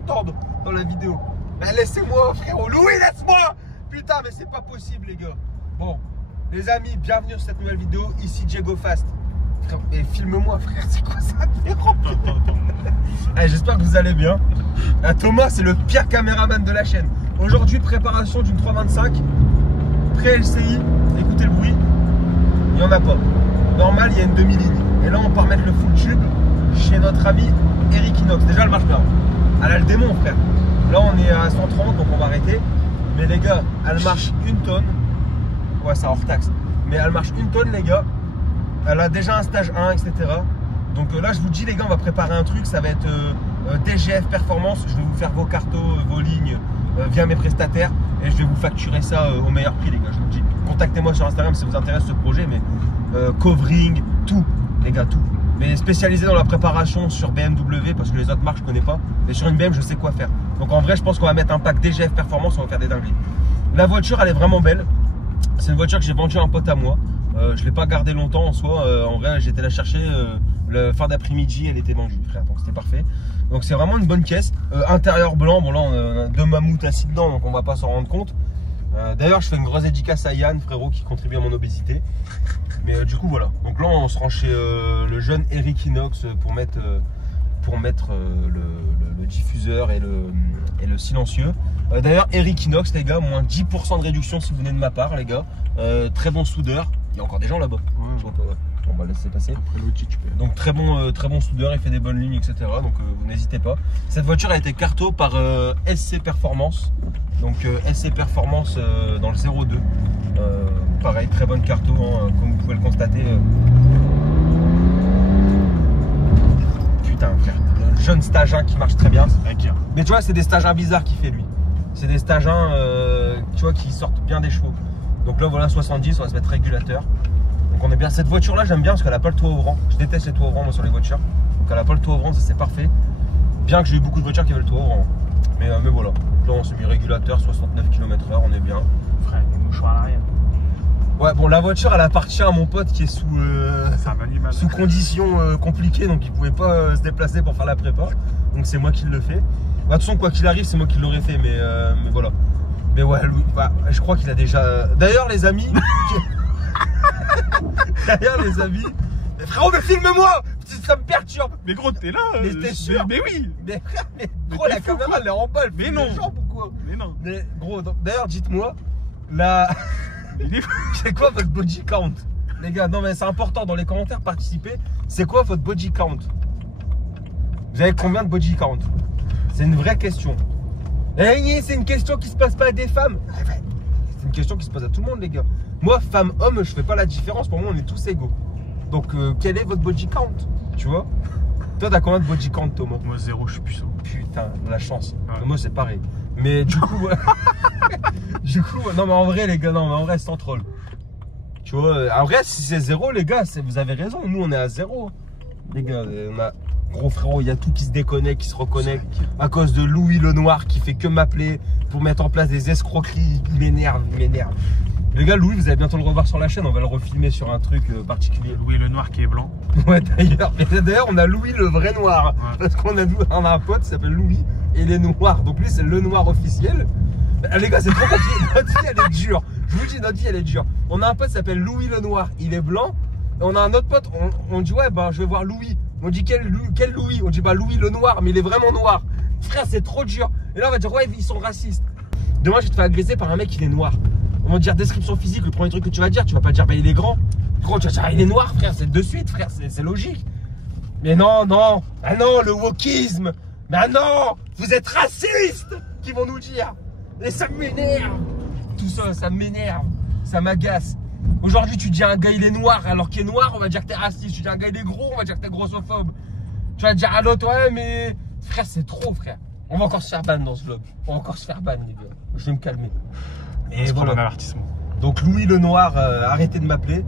l'entendre dans la vidéo. Mais laissez-moi, frérot. Louis, laisse-moi. Putain, mais c'est pas possible, les gars. Bon, les amis, bienvenue sur cette nouvelle vidéo. Ici Diego Fast. Frère, mais filme-moi, frère. C'est quoi ça? J'espère que vous allez bien. Thomas, c'est le pire caméraman de la chaîne. Aujourd'hui, préparation d'une 325. Pré-LCI. Écoutez le bruit. Il n'y en a pas. Normal, il y a une demi-ligne. Et là, on part mettre le full tube chez notre ami Eric Inox. Déjà, elle marche bien. Elle a le démon, frère. Là, on est à 130, donc on va arrêter. Mais les gars, elle marche 1 tonne. Ouais, c'est hors taxe. Mais elle marche 1 tonne, les gars. Elle a déjà un stage 1, etc. Donc là, je vous dis, les gars, on va préparer un truc. Ça va être DGF Performance. Je vais vous faire vos cartos, vos lignes via mes prestataires. Et je vais vous facturer ça au meilleur prix, les gars. Je vous le dis. Contactez-moi sur Instagram si ça vous intéresse ce projet. Mais covering, tout, les gars, tout. Mais spécialisé dans la préparation sur BMW parce que les autres marques je connais pas. Et sur une BM je sais quoi faire. Donc en vrai je pense qu'on va mettre un pack DGF Performance, on va faire des dingueries. La voiture elle est vraiment belle. C'est une voiture que j'ai vendue à un pote à moi. Je l'ai pas gardée longtemps en soi. En vrai j'étais la chercher le fin d'après-midi, elle était vendue, frère. Donc c'était parfait. Donc c'est vraiment une bonne caisse. Intérieur blanc, bon là on a 2 mammouths assis dedans donc on va pas s'en rendre compte. D'ailleurs je fais une grosse dédicace à Yann, frérot, qui contribue à mon obésité. Mais du coup voilà, donc là on se rend chez le jeune Eric Inox pour mettre le diffuseur et le silencieux. D'ailleurs Eric Inox les gars, moins 10% de réduction si vous venez de ma part les gars. Très bon soudeur, il y a encore des gens là-bas. Je vois pas, ouais. On va laisser passer. Après l'outil tu peux. Donc très bon soudeur, il fait des bonnes lignes etc. Donc vous n'hésitez pas. Cette voiture a été carto par SC Performance. Donc SC Performance dans le 02. Pareil, très bonne carto, hein, comme vous pouvez le constater. Putain, frère, le jeune stage 1 qui marche très bien. Mais tu vois, c'est des stages 1 bizarres qu'il fait lui. C'est des stages 1 tu vois, qui sortent bien des chevaux. Donc là, voilà, 70, on va se mettre régulateur. Donc on est bien. Cette voiture là, j'aime bien parce qu'elle n'a pas le toit ouvrant. Je déteste les toits ouvrants moi, sur les voitures. Donc elle n'a pas le toit ouvrant, ça c'est parfait. Bien que j'ai eu beaucoup de voitures qui avaient le toit ouvrant. Mais voilà. Donc là, on s'est mis régulateur, 69 km/h, on est bien. Frère, les mouchoirs à l'arrière. Ouais, bon, la voiture elle appartient à mon pote qui est sous conditions compliquées, donc il pouvait pas se déplacer pour faire la prépa. Donc c'est moi qui le fais. Bah, de toute façon, quoi qu'il arrive, c'est moi qui l'aurais fait, mais voilà. Mais ouais, lui, bah, je crois qu'il a déjà. D'ailleurs, les amis. Frérot, mais filme-moi! Ça me perturbe! Mais gros, t'es là! Mais t'es sûr? Mais oui! Mais gros, la caméra elle est en balle! Mais non! Mais non! Mais gros, d'ailleurs, dites-moi, c'est quoi votre body count? Les gars, non mais c'est important dans les commentaires, participez. C'est quoi votre body count? Vous avez combien de body count? C'est une vraie question. C'est une question qui se passe pas à des femmes. C'est une question qui se pose à tout le monde les gars. Moi, femme, homme, je fais pas la différence. Pour moi, on est tous égaux. Donc, quel est votre body count? Tu vois? Toi, t'as combien de body count, Thomas? Moi, 0, je suis puissant. Putain, la chance. Ouais. Moi, c'est pareil. Mais du coup, non, mais en vrai, les gars, non, mais en vrai, sans troll. Tu vois, en vrai, si c'est 0, les gars, vous avez raison. Nous, on est à 0. Les gars, on a. Gros frérot, il y a tout qui se déconnecte, qui se reconnecte à cause de Louis le Noir qui fait que m'appeler pour mettre en place des escroqueries. Il m'énerve. Les gars, Louis, vous allez bientôt le revoir sur la chaîne. On va le refilmer sur un truc particulier. Louis le Noir qui est blanc. Ouais, d'ailleurs, on a Louis le vrai noir. Ouais. Parce qu'on a un pote qui s'appelle Louis et il est noir. Donc lui, c'est le noir officiel. Les gars, c'est trop compliqué. Notre vie, elle est dure. Je vous dis, notre vie, elle est dure. On a un pote qui s'appelle Louis le Noir. Il est blanc. Et on a un autre pote. On dit, ouais, bah, je vais voir Louis. On dit, quel Louis? On dit, bah, Louis le Noir, mais il est vraiment noir. Frère, c'est trop dur. Et là, on va dire, ouais, ils sont racistes. Demain, je vais te faire agresser par un mec, il est noir. On va dire description physique, le premier truc que tu vas dire, tu vas pas dire, bah, il est grand. Gros, tu vas dire, il est noir, frère, c'est de suite, frère, c'est logique. Mais non, ah non, le wokisme. Mais ah non, vous êtes racistes, qui vont nous dire. Et ça m'énerve. Tout ça, ça m'énerve. Ça m'agace. Aujourd'hui, tu dis à un gars il est noir, alors qu'il est noir, on va dire que t'es raciste. Tu dis à un gars il est gros, on va dire que t'es grossophobe. Tu vas dire à l'autre, ouais, mais frère, c'est trop, frère. On va encore se faire ban dans ce vlog. On va encore se faire ban, les gars. Je vais me calmer. Et voilà. Un avertissement. Donc, Louis le Noir, arrêtez de m'appeler.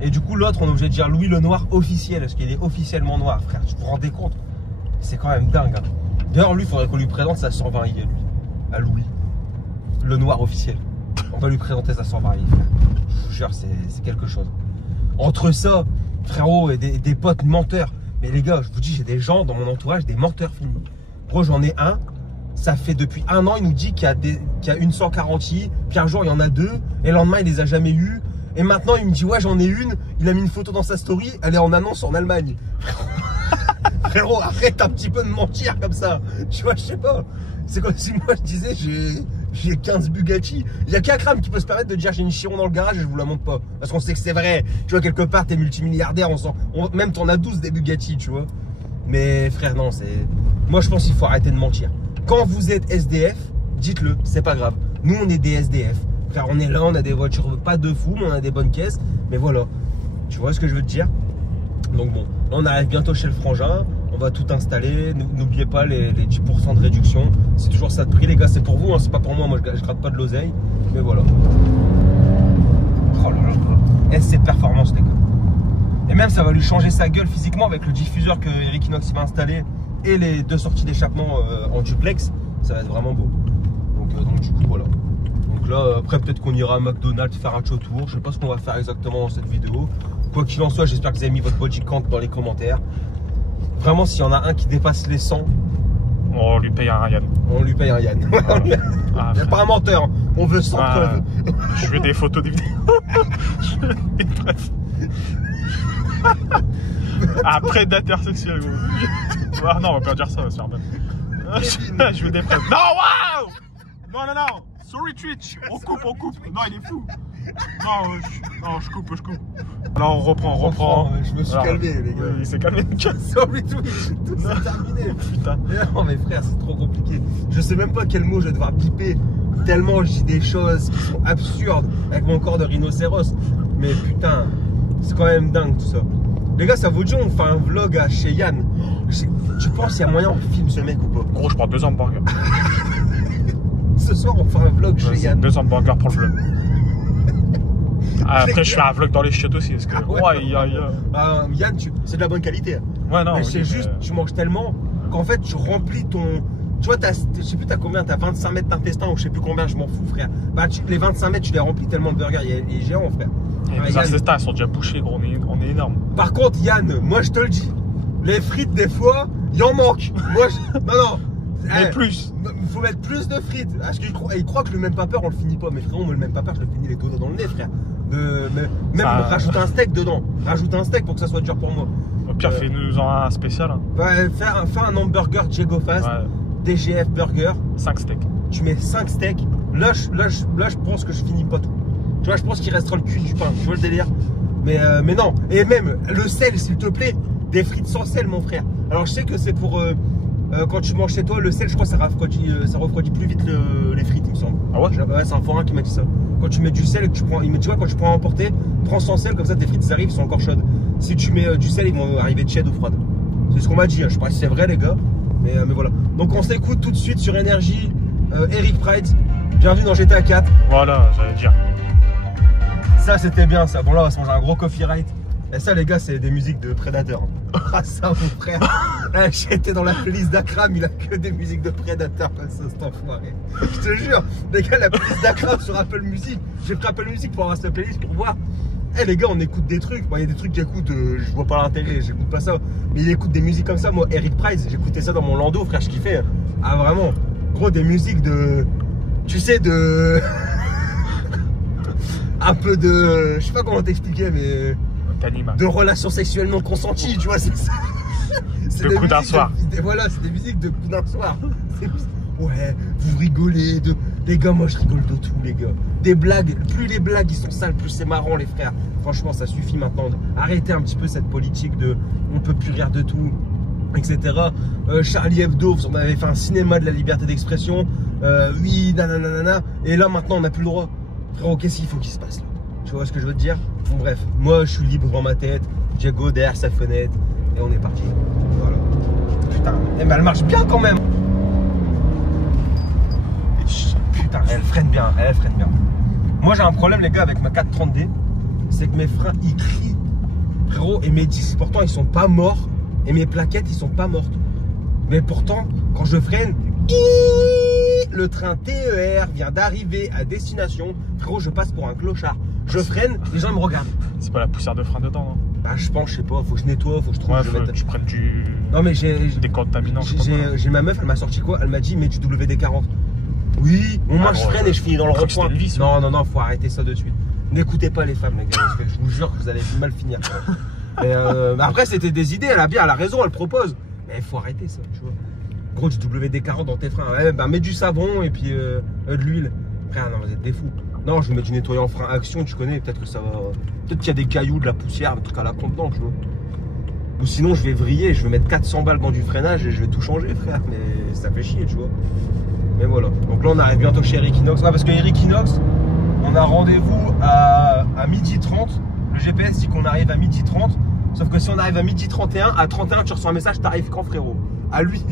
Et du coup, l'autre, on est obligé de dire Louis le Noir officiel, parce qu'il est officiellement noir, frère. Tu vous rendez compte? C'est quand même dingue. Hein. D'ailleurs, lui, il faudrait qu'on lui présente sa 120i, lui. À Louis. Le Noir officiel. On va lui présenter sa 120i, frère. Je vous jure, c'est quelque chose. Entre ça, frérot, et des potes menteurs. Mais les gars, je vous dis, j'ai des gens dans mon entourage, des menteurs finis. Gros, j'en ai un. Ça fait depuis 1 an, il nous dit qu'il y a une sans garantie. Puis un jour, il y en a 2. Et le lendemain, il les a jamais eu. Et maintenant, il me dit, ouais, j'en ai une. Il a mis une photo dans sa story. Elle est en annonce en Allemagne. Frérot, arrête un petit peu de mentir comme ça. Tu vois, je sais pas. C'est comme si moi, je disais, j'ai 15 Bugatti. Il y a qu'Akram qui peut se permettre de dire, j'ai une Chiron dans le garage et je vous la montre pas. Parce qu'on sait que c'est vrai. Tu vois, quelque part, t'es multimilliardaire. Même t'en as 12 des Bugatti, tu vois. Mais frère, non, c'est... Moi, je pense qu'il faut arrêter de mentir. Quand vous êtes SDF, dites-le, c'est pas grave. Nous, on est des SDF. Frère, on est là, on a des voitures pas de fou, mais on a des bonnes caisses. Mais voilà, tu vois ce que je veux te dire? Donc bon, là, on arrive bientôt chez le frangin. On va tout installer. N'oubliez pas les 10% de réduction. C'est toujours ça de prix, les gars. C'est pour vous, hein, c'est pas pour moi. Moi, je gratte pas de l'oseille. Mais voilà. Oh là là. SC Performance, les gars. Et même, ça va lui changer sa gueule physiquement avec le diffuseur que Eric Inox va installer. Et les 2 sorties d'échappement en duplex, ça va être vraiment beau. Donc du coup voilà. Donc là après peut-être qu'on ira à McDonald's faire un show tour. Je sais pas ce qu'on va faire exactement dans cette vidéo. Quoi qu'il en soit, j'espère que vous avez mis votre body count dans les commentaires. Vraiment, s'il y en a un qui dépasse les 100, on lui paye un Yann. On lui paye un Yann. Ah, il n'y a pas un menteur. On veut 100 preuves. Je veux des photos, des vidéos. Je veux des preuves. Ah, prédateur sexuel, gros. Ah non, on va pas dire ça, on va se faire mal. Je veux des preuves. Non, waouh! Non, non, non! Sorry, Twitch! On coupe, on coupe! Non, il est fou! Non, je coupe. Alors, on reprend. Je me suis calmé, les gars. Il s'est calmé. Sorry, Twitch! Tout c'est terminé. Putain. Non, mais frère, c'est trop compliqué. Je sais même pas quel mot je vais devoir biper. Tellement je dis des choses qui sont absurdes avec mon corps de rhinocéros. Mais putain, c'est quand même dingue tout ça. Les gars, ça vaut dire on fait un vlog à chez Yann. Tu penses qu'il y a moyen on filme ce mec ou pas? Gros, je prends 2 hamburgers. Ce soir, on fait un vlog chez Yann. 2 hamburgers pour le vlog. Après, je fais un vlog dans les chiottes aussi. Parce que, Yann, c'est de la bonne qualité. Ouais, non. Mais c'est juste, tu manges tellement qu'en fait, tu remplis ton. Tu vois, je sais plus, t'as combien? T'as 25 mètres d'intestin ou je sais plus combien, je m'en fous, frère. Bah, les 25 mètres, tu les remplis tellement de burgers. Il est géant, frère. Les intestins, ils sont déjà bouchés, gros. On est énorme. Par contre, Yann, moi, je te le dis, les frites, des fois, il en manque. Moi, non. Mais plus. Il faut mettre plus de frites. Parce qu'il croit que le même paper, on le finit pas. Mais frérot, moi, le même paper, je le finis les doigts dans le nez, frère. Même rajoute un steak dedans. Rajoute un steak pour que ça soit dur pour moi. Au pire, fais-nous un spécial. Hein. Ouais, fais un hamburger Diego Fast. Ouais. DGF Burger. 5 steaks. Tu mets 5 steaks. Là, je pense que je finis pas tout. Tu vois, je pense qu'il restera le cul du pain. Tu vois le délire? Mais non. Et même, le sel, s'il te plaît. Des frites sans sel, mon frère. Alors, je sais que c'est pour... quand tu manges chez toi, le sel, je crois que ça refroidit plus vite les frites, il me semble. Ah ouais? Ouais, c'est un forain qui m'a dit ça. Quand tu mets du sel et que tu prends... Il me dit, tu vois, quand tu prends à emporter, prends sans sel, comme ça, tes frites, elles arrivent, elles sont encore chaudes. Si tu mets du sel, ils vont arriver tièdes ou froides. C'est ce qu'on m'a dit. Hein. Je sais pas si c'est vrai, les gars. Mais voilà. Donc, on s'écoute tout de suite sur Énergie. Eric Pride. Bienvenue dans GTA 4. Voilà, j'allais dire. Ça, c'était bien, ça. Bon, là, on va se manger un gros copyright. Et ça, les gars, c'est des musiques de Predator. Ah, ça, mon frère. J'étais dans la playlist d'Akram, il a que des musiques de Predator, cet enfoiré. Je te jure, les gars, la playlist d'Akram sur Apple Music. J'ai pris Apple Music pour avoir cette playlist pour voir. Eh, les gars, on écoute des trucs. Bon, il y a des trucs que j'écoute, je vois pas l'intérêt, j'écoute pas ça. Mais il écoute des musiques comme ça. Moi, Eric Price, j'écoutais ça dans mon Lando, frère, je kiffais. Ah, vraiment. Gros, des musiques de. Tu sais, de. Un peu de. Je sais pas comment t'expliquer, mais. De relations sexuelles non consenties, tu vois, c'est ça. De coup d'un soir. Voilà, c'est des musiques de coup d'un soir. Ouais, vous rigolez. Les gars, moi je rigole de tout, les gars. Des blagues, plus les blagues ils sont sales, plus c'est marrant, les frères. Franchement, ça suffit maintenant. Arrêtez un petit peu cette politique de on peut plus rire de tout, etc. Charlie Hebdo, on avait fait un cinéma de la liberté d'expression. Oui, nanana. Et là, maintenant, on n'a plus le droit. Frérot, qu'est-ce qu'il faut qu'il se passe là? Tu vois ce que je veux te dire? Bon, bref, moi je suis libre dans ma tête. Diego derrière sa fenêtre. Et on est parti. Voilà. Putain, mais elle marche bien quand même. Putain, elle freine bien, Moi j'ai un problème, les gars, avec ma 430D. C'est que mes freins ils crient. Frérot, et mes disques pourtant ils sont pas morts. Et mes plaquettes ils sont pas mortes. Mais pourtant, quand je freine, le train TER vient d'arriver à destination. Frérot, je passe pour un clochard. Je freine, les gens me regardent. C'est pas la poussière de frein dedans, non? Bah, je pense, je sais pas, faut que je nettoie, faut que je trouve. Ouais, faut que tu prennes du. Non mais Des contaminants. j'ai ma meuf, elle m'a sorti quoi? Elle m'a dit, mets du WD-40. Oui, moi je freine et je finis dans le rond-point. Non, faut arrêter ça de suite. N'écoutez pas les femmes, les gars, parce que je vous jure que vous allez mal finir. Mais après, c'était des idées, elle a raison, elle propose. Mais il faut arrêter ça, tu vois. Gros, du WD-40 dans tes freins. Ouais, bah, mets du savon et puis de l'huile. Frère, non, vous êtes des fous. Non, je vais mettre du nettoyant frein Action, tu connais. Peut-être que ça va. Peut-être qu'il y a des cailloux, de la poussière, des trucs à la con dedans, tu vois. Ou sinon, je vais vriller, je vais mettre 400 balles dans du freinage et je vais tout changer, frère. Mais ça fait chier, tu vois. Mais voilà. Donc là, on arrive bientôt chez Eric Inox. Ouais, parce que Eric Inox, on a rendez-vous à 12h30. Le GPS dit qu'on arrive à 12h30. Sauf que si on arrive à 12h31, à 31, tu reçois un message, t'arrives quand, frérot? À lui,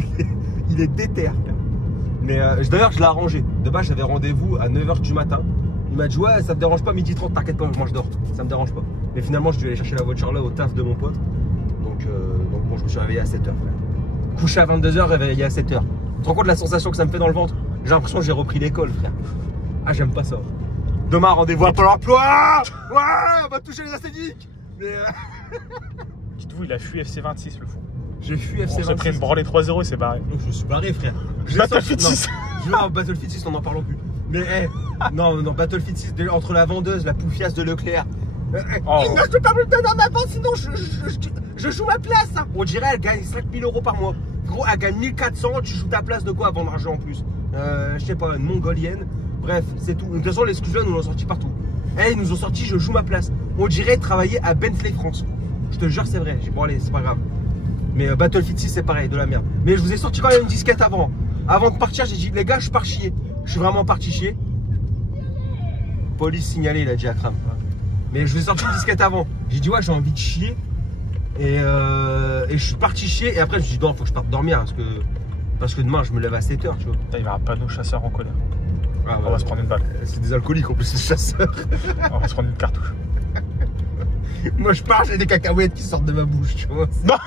il est déter. Mais d'ailleurs, je l'ai arrangé. De base, j'avais rendez-vous à 9h du matin. Il m'a dit, ouais, ça te dérange pas, 12h30, t'inquiète pas, moi je dors. Ça me dérange pas. Mais finalement, je devais aller chercher la voiture là au taf de mon pote. Donc bon, je me suis réveillé à 7h. Couché à 22h, réveillé à 7h. Tu te rends compte de la sensation que ça me fait dans le ventre? J'ai l'impression que j'ai repris l'école, frère. Ah, j'aime pas ça. Demain, rendez-vous à Pôle emploi. Ouais, on va toucher les asténiques. Mais dites-vous, il a fui FC26, le fou. J'ai fui FC26. On s'est pris une branlée 3-0 et c'est barré. Donc, je me suis barré, frère. Battlefield 6. Battlefield 6, on n'en parlons plus. Mais non, Battlefield 6, entre la vendeuse, la poufiasse de Leclerc. Je peux pas me le donner en avance, sinon je joue ma place. Hein. On dirait elle gagne 5000 € par mois. Gros, elle gagne 1400, tu joues ta place de quoi à vendre un jeu en plus? Je sais pas, une mongolienne. Bref, c'est tout. De toute façon, les excuses nous l'ont sorti partout. Ils nous ont sorti, je joue ma place. On dirait travailler à Bentley France. Je te jure, c'est vrai. J'ai dit, bon, allez, c'est pas grave. Mais Battlefield 6, c'est pareil, de la merde. Mais je vous ai sorti quand même une disquette avant. Avant de partir, j'ai dit, les gars, je pars chier. Je suis vraiment parti chier. Police signalée, il a dit Akram. Mais je vous ai sorti une disquette avant. J'ai dit, ouais, j'ai envie de chier. Et je suis parti chier. Et après, je me suis dit, non, faut que je parte dormir. Parce que demain, je me lève à 7h, tu vois. Il y aura un panneau chasseur en colère. Ah, on va se prendre une balle. C'est des alcooliques en plus, les chasseurs. On va se prendre une cartouche. Moi, je pars, j'ai des cacahuètes qui sortent de ma bouche, tu vois. Non.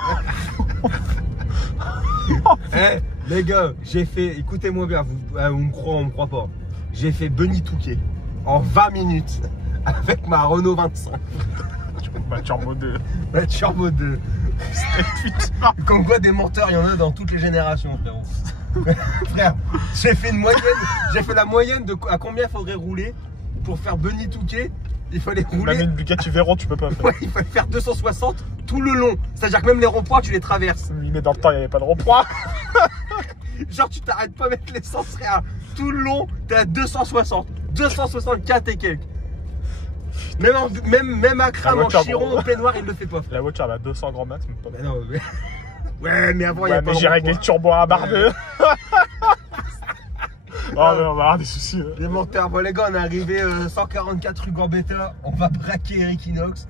Les gars, j'ai fait, écoutez-moi bien, on me croit, on me croit pas. J'ai fait Benny Touquet en 20 minutes avec ma Renault 25. Ma Turbo 2. Ma Turbo 2. Comme quoi, des menteurs, il y en a dans toutes les générations, frérot. Frère, j'ai fait une moyenne, j'ai fait la moyenne de à combien il faudrait rouler pour faire Benny Touquet. Il fallait rouler. Même une Bugatti Veyron, tu peux pas faire. Ouais, il fallait faire 260 tout le long. C'est-à-dire que même les ronds-points, tu les traverses. Oui, mais dans le temps, il n'y avait pas de rond-point. Genre, tu t'arrêtes pas avec l'essence, frère. Tout le long, t'es à 260. 264 et quelques. Même Akram en Chiron, au peignoir, il le fait pas. La voiture, elle a 200 grands max, mais pas. Mais non, mais... Ouais, mais avant, il y a pas de mais j'irai avec des turbos à barre de. Oh mais on va avoir des soucis. Les menteurs, bon les gars, on est arrivé 144 rue Gambetta, on va braquer Eric Inox.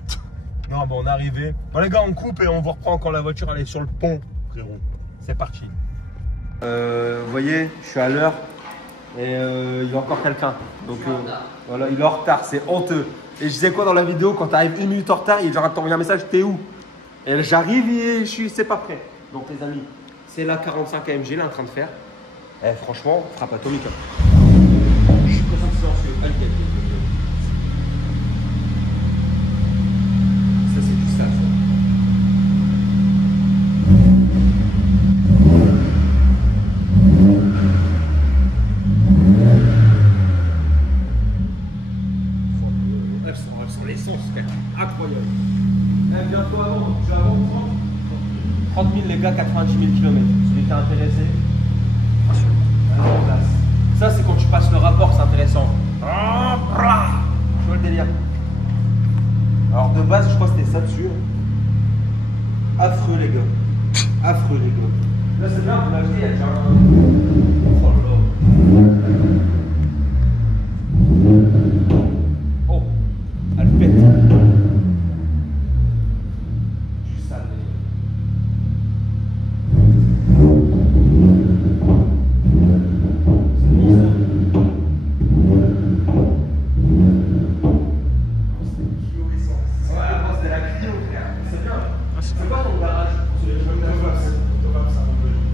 Non bon, on est arrivé. Bon les gars, on coupe et on vous reprend quand la voiture elle est sur le pont, frérot. C'est parti. Vous voyez, je suis à l'heure et il y a encore quelqu'un. Donc voilà, il est en retard, c'est honteux. Et je disais quoi dans la vidéo, quand tu arrives 1 minute en retard, il genre t'envoie un message, t'es où? Et j'arrive et c'est pas prêt. Donc les amis, c'est la 45 AMG là en train de faire. Franchement, frappe atomique. Je suis présent silencieux. Ça, c'est du ça. Elles sont l'essence, incroyable. Bientôt avant, je vais avant 30 000 les gars, 90 000 km. Si tu es intéressé. Ça c'est quand tu passes le rapport, c'est intéressant. Tu vois le délire. Alors de base je crois que c'était ça dessus. Affreux les gars. Affreux les gars. Là c'est bien, vous l'avez, il y a déjà un... Oh là. Oh, elle pète. Juste ça.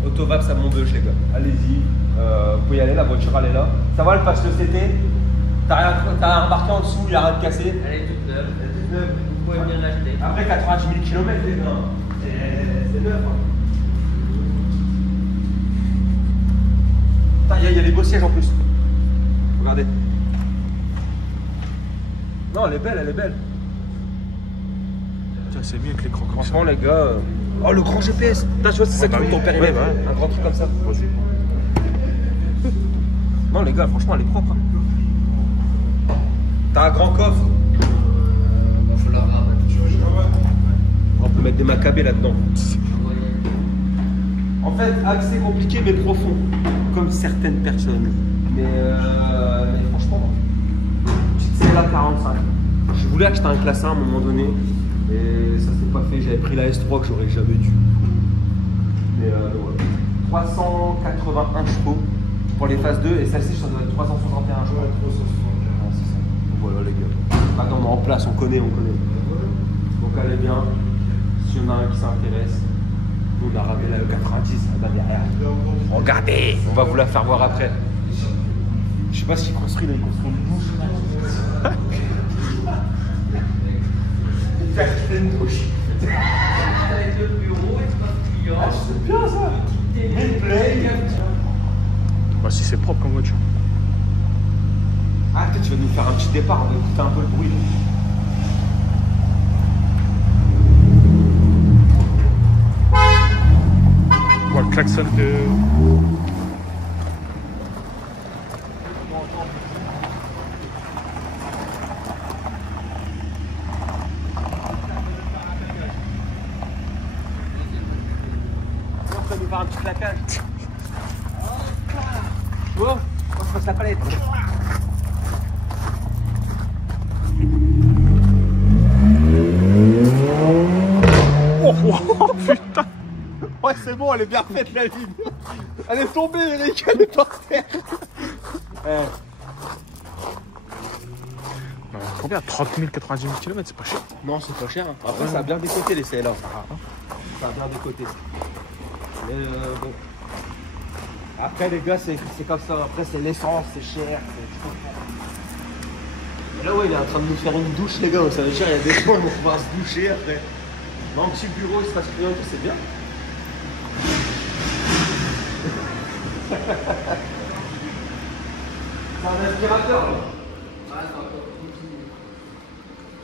Autovaps à Montbeuge les gars, allez-y, vous pouvez y aller, la voiture elle est là. Ça va, elle passe le CT, t'as rien remarqué en dessous, il n'y a rien de cassé. Elle est toute neuve, Elle est toute neuve. vous pouvez venir l'acheter. Après 90 000 km les gars, c'est neuf. Hein. y a les beaux sièges en plus. Regardez. Non, elle est belle, elle est belle. Putain, c'est mieux que l'écran comme ça. Franchement, les gars. Oh, le grand GPS. Putain, tu vois, c'est ça qui bah fait ton oui. périmètre. Ouais, ouais. Un grand truc comme ça. Non, les gars, franchement, elle est propre. Hein. T'as un grand coffre. On peut mettre des macabées là-dedans. En fait, accès compliqué mais profond, comme certaines personnes. Mais franchement, c'est la 45. Je voulais acheter un classe 1 à un moment donné, et ça s'est pas fait. J'avais pris la S3 que j'aurais jamais dû. Mais ouais. 381 chevaux pour les phases 2, et celle-ci, ça doit être 361 chevaux. Ah, c'est ça. Donc voilà les gars. Maintenant, on est en place, on connaît. Donc allez bien. Si on a un qui s'intéresse. On a ramené la E90 là-bas derrière. Regardez, on va vous la faire voir après. Je sais pas ce qu'il construit là, il construit une douche. Il fait quitter une douche. Avec le bureau et pas client. Ah, c'est bien ça. Gameplay. Bah, si c'est propre comme voiture. Ah, peut-être tu vas nous faire un petit départ, on va écouter un peu le bruit. On voit le klaxon de... On peut nous faire un petit claquage. Oh, on se passe la palette. Oh, putain. Ouais, c'est bon, elle est bien refaite la ligne. Elle est tombée, Eric, elle est par terre. Combien? 30 000, 90 000 km, c'est pas cher. Non, c'est pas cher. Hein. Après, ça a bien décoté les CLA. Ça a bien décoté. Mais bon. Après, les gars, c'est comme ça. Après, c'est l'essence, c'est cher. Mais là, ouais, il est en train de nous faire une douche, les gars. Ça veut dire qu'il y a des gens qui vont pouvoir se doucher après. Dans un petit bureau, il se passe rien et tout, c'est bien. C'est un aspirateur, là.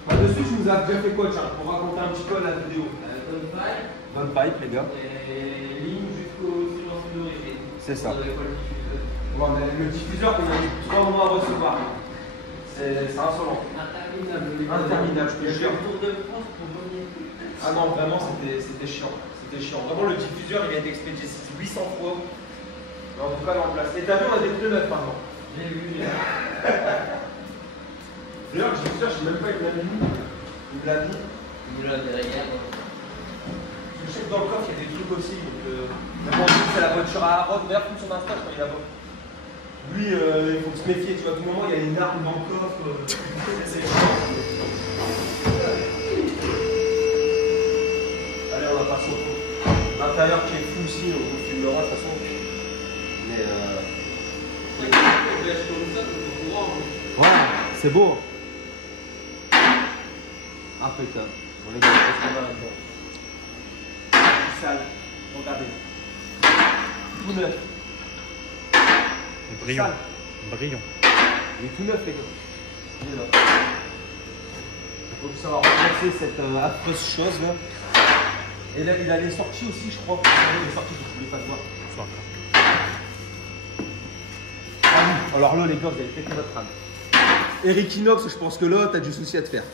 Là-dessus, tu nous as déjà fait quoi, tiens, pour raconter un petit peu la vidéo? Bonne pipe, les gars. Et ligne jusqu'au silence d'origine. C'est ça. Bon, Bon, mais le diffuseur, on a eu 3 mois à recevoir. C'est insolent. Interminable, je te jure. Tour de France pour venir. Ah non, vraiment, c'était chiant. C'était chiant. Vraiment, le diffuseur, il a été expédié 800 fois. Mais en tout cas, il est en place. Et t'as vu, on a des pneus neufs maintenant. J'ai vu. D'ailleurs, le diffuseur, je sais même pas, il l'a mis. Il l'a mis. Il est là derrière. Je sais que dans le coffre, il y a des trucs aussi. Donc, mais bon, c'est la voiture à Aaron. D'ailleurs, tout son Insta, je crois qu'il a pas. Lui, il faut se méfier. Tu vois, à tout moment, il y a une arme dans le coffre. C'est Allez, on va passer au fond. L'intérieur qui est fou aussi, on filmera de toute façon. Mais ouais, c'est beau. Impeccable. On est dans le qu'on a là-dedans. Sale. Regardez. Tout neuf. Brillant. Sale. Brillant. Il est tout neuf, les gars. Il est là. Il faut savoir remplacer cette affreuse chose là. Et là, il a les sorties aussi, je crois. Les sorties, faut que je les fasse voir. Ah oui. Alors là, les gars, vous allez péter votre âme. Eric Inox, je pense que là, t'as du souci à te faire.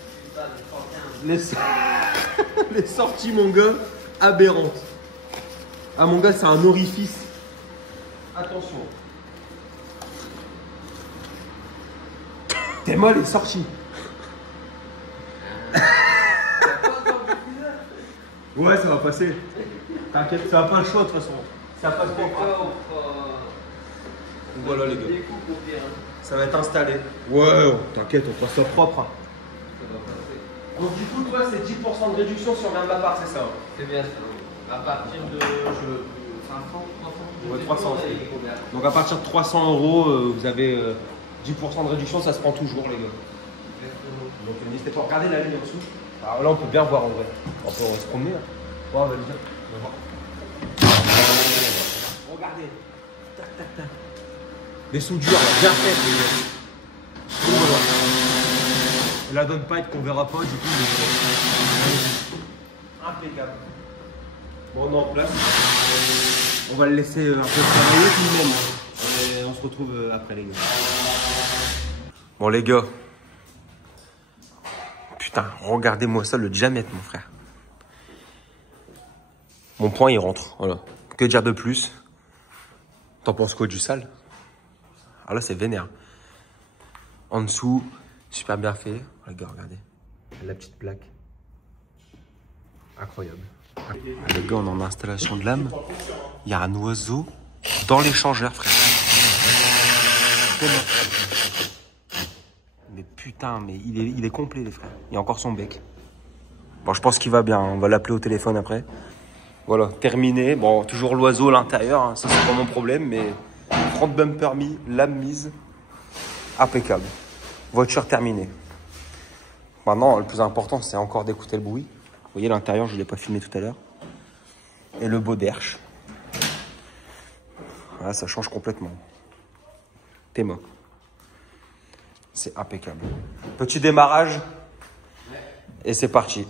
Les sorties, mon gars, aberrantes. Ah, mon gars, c'est un orifice. Attention. T'es molle, les sorties. Ouais, ça va passer. T'inquiète, ça va pas le choix de toute façon. Ça passe pas. Voilà, les gars. Ça va être installé. Ouais, t'inquiète, on passe ça propre. Hein. Donc du coup, toi, c'est 10% de réduction sur même la part, c'est ça? C'est bien ça. À partir de 500, 300. Ouais, 300. Donc à partir de 300 €, vous avez 10% de réduction, ça se prend toujours, les gars. Donc n'hésitez pas à regarder la ligne en dessous. Alors là, on peut bien voir en vrai. On peut se promener. Là. Ouais, on va le dire. On va voir. Regardez. Tac, tac, tac. Les soudures, bien faites, les gars. Donc, voilà. La donne pipe qu'on verra pas, du coup. Mais... impeccable. Bon, on est en place. On va le laisser un peu travailler tout de même. Et on se retrouve après, les gars. Bon, les gars. Putain, regardez-moi ça, le diamètre, mon frère. Mon point, il rentre. Voilà. Que dire de plus? T'en penses quoi du sale? Ah là, c'est vénère. En dessous, super bien fait. Les gars, regardez. La petite plaque. Incroyable. Les gars, on est en installation de lame. Il y a un oiseau dans l'échangeur, frère. Mais putain, mais il est complet, les frères. Il y a encore son bec. Bon, je pense qu'il va bien. On va l'appeler au téléphone après. Voilà, terminé. Bon, toujours l'oiseau à l'intérieur. Hein. Ça, c'est pas mon problème, mais front bumper mis, lame mise. Impeccable. Voiture terminée. Maintenant, le plus important, c'est encore d'écouter le bruit. Vous voyez, l'intérieur, je ne l'ai pas filmé tout à l'heure. Et le beau d'Hersch. Voilà, ça change complètement. Téma. C'est impeccable. Petit démarrage. Et c'est parti.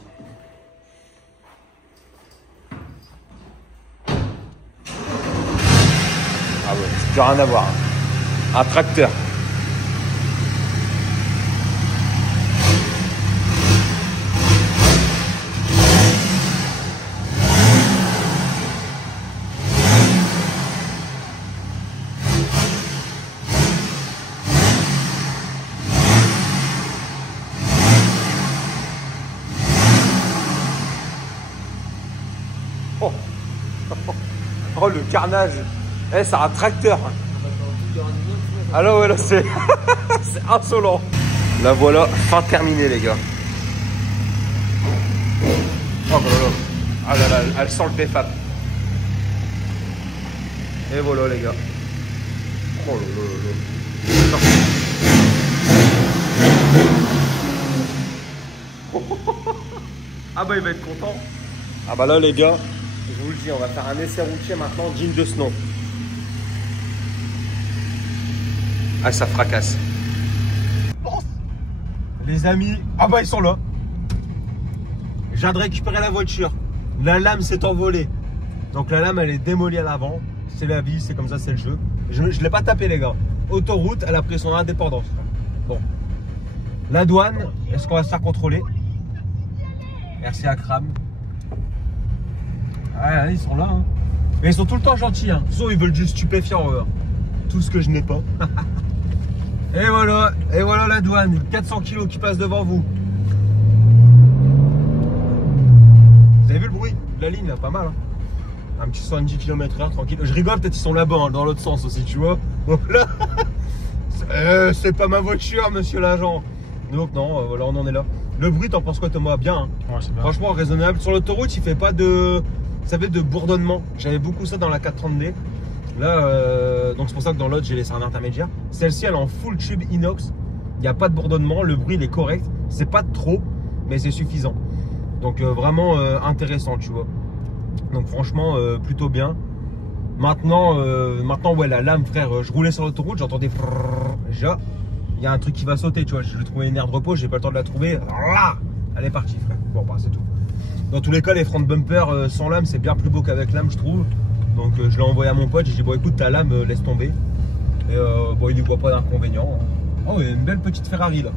Ah ouais, c'est plus rien à voir. Un tracteur. Oh, oh le carnage. Eh, c'est un tracteur. Alors ouais, là, c'est c'est insolent. Là, voilà, fin terminée, les gars. Oh là là. Ah là là, elle sent le PFAP. Et voilà, les gars. Oh là là là. Ah bah, il va être content. Ah bah là, les gars, je vous le dis, on va faire un essai routier maintenant, digne de ce nom. Ah, ça fracasse. Les amis, ah bah ils sont là. Je viens de récupérer la voiture. La lame s'est envolée. Donc la lame, elle est démolie à l'avant. C'est la vie, c'est comme ça, c'est le jeu. Je ne l'ai pas tapé, les gars. Autoroute, elle a pris son indépendance. Bon. La douane, est-ce qu'on va se faire contrôler? Merci à Kram. Ah, ils sont là. Hein. Mais ils sont tout le temps gentils. Hein. De toute façon, ils veulent du stupéfiant. Tout ce que je n'ai pas. Et voilà la douane. 400 kilos qui passe devant vous. Vous avez vu le bruit de la ligne là? Pas mal. Hein. Un petit 70 km/h tranquille. Je rigole, peut-être ils sont là-bas, hein, dans l'autre sens aussi, tu vois. Donc là, c'est pas ma voiture, monsieur l'agent. Donc non, voilà, on en est là. Le bruit, t'en penses quoi, Thomas? Bien, hein. Ouais, c'est bien. Franchement, raisonnable. Sur l'autoroute, il fait pas de... Vous savez, de bourdonnement. J'avais beaucoup ça dans la 430D. Là, donc c'est pour ça que dans l'autre, j'ai laissé un intermédiaire. Celle-ci, elle est en full tube inox. Il n'y a pas de bourdonnement. Le bruit, il est correct. C'est pas trop, mais c'est suffisant. Donc vraiment intéressant, tu vois. Donc franchement, plutôt bien. Maintenant, ouais, la lame, frère, je roulais sur l'autoroute, j'entendais... Déjà, il y a un truc qui va sauter, tu vois. Je vais trouver une aire de repos, j'ai pas le temps de la trouver. Là, elle est partie, frère. Bon, bah, c'est tout. Dans tous les cas, les front bumpers sans lame, c'est bien plus beau qu'avec lame, je trouve. Donc je l'ai envoyé à mon pote, j'ai dit bon écoute, ta lame, laisse tomber. Et bon, il n'y voit pas d'inconvénient. Oh, il y a une belle petite Ferrari là.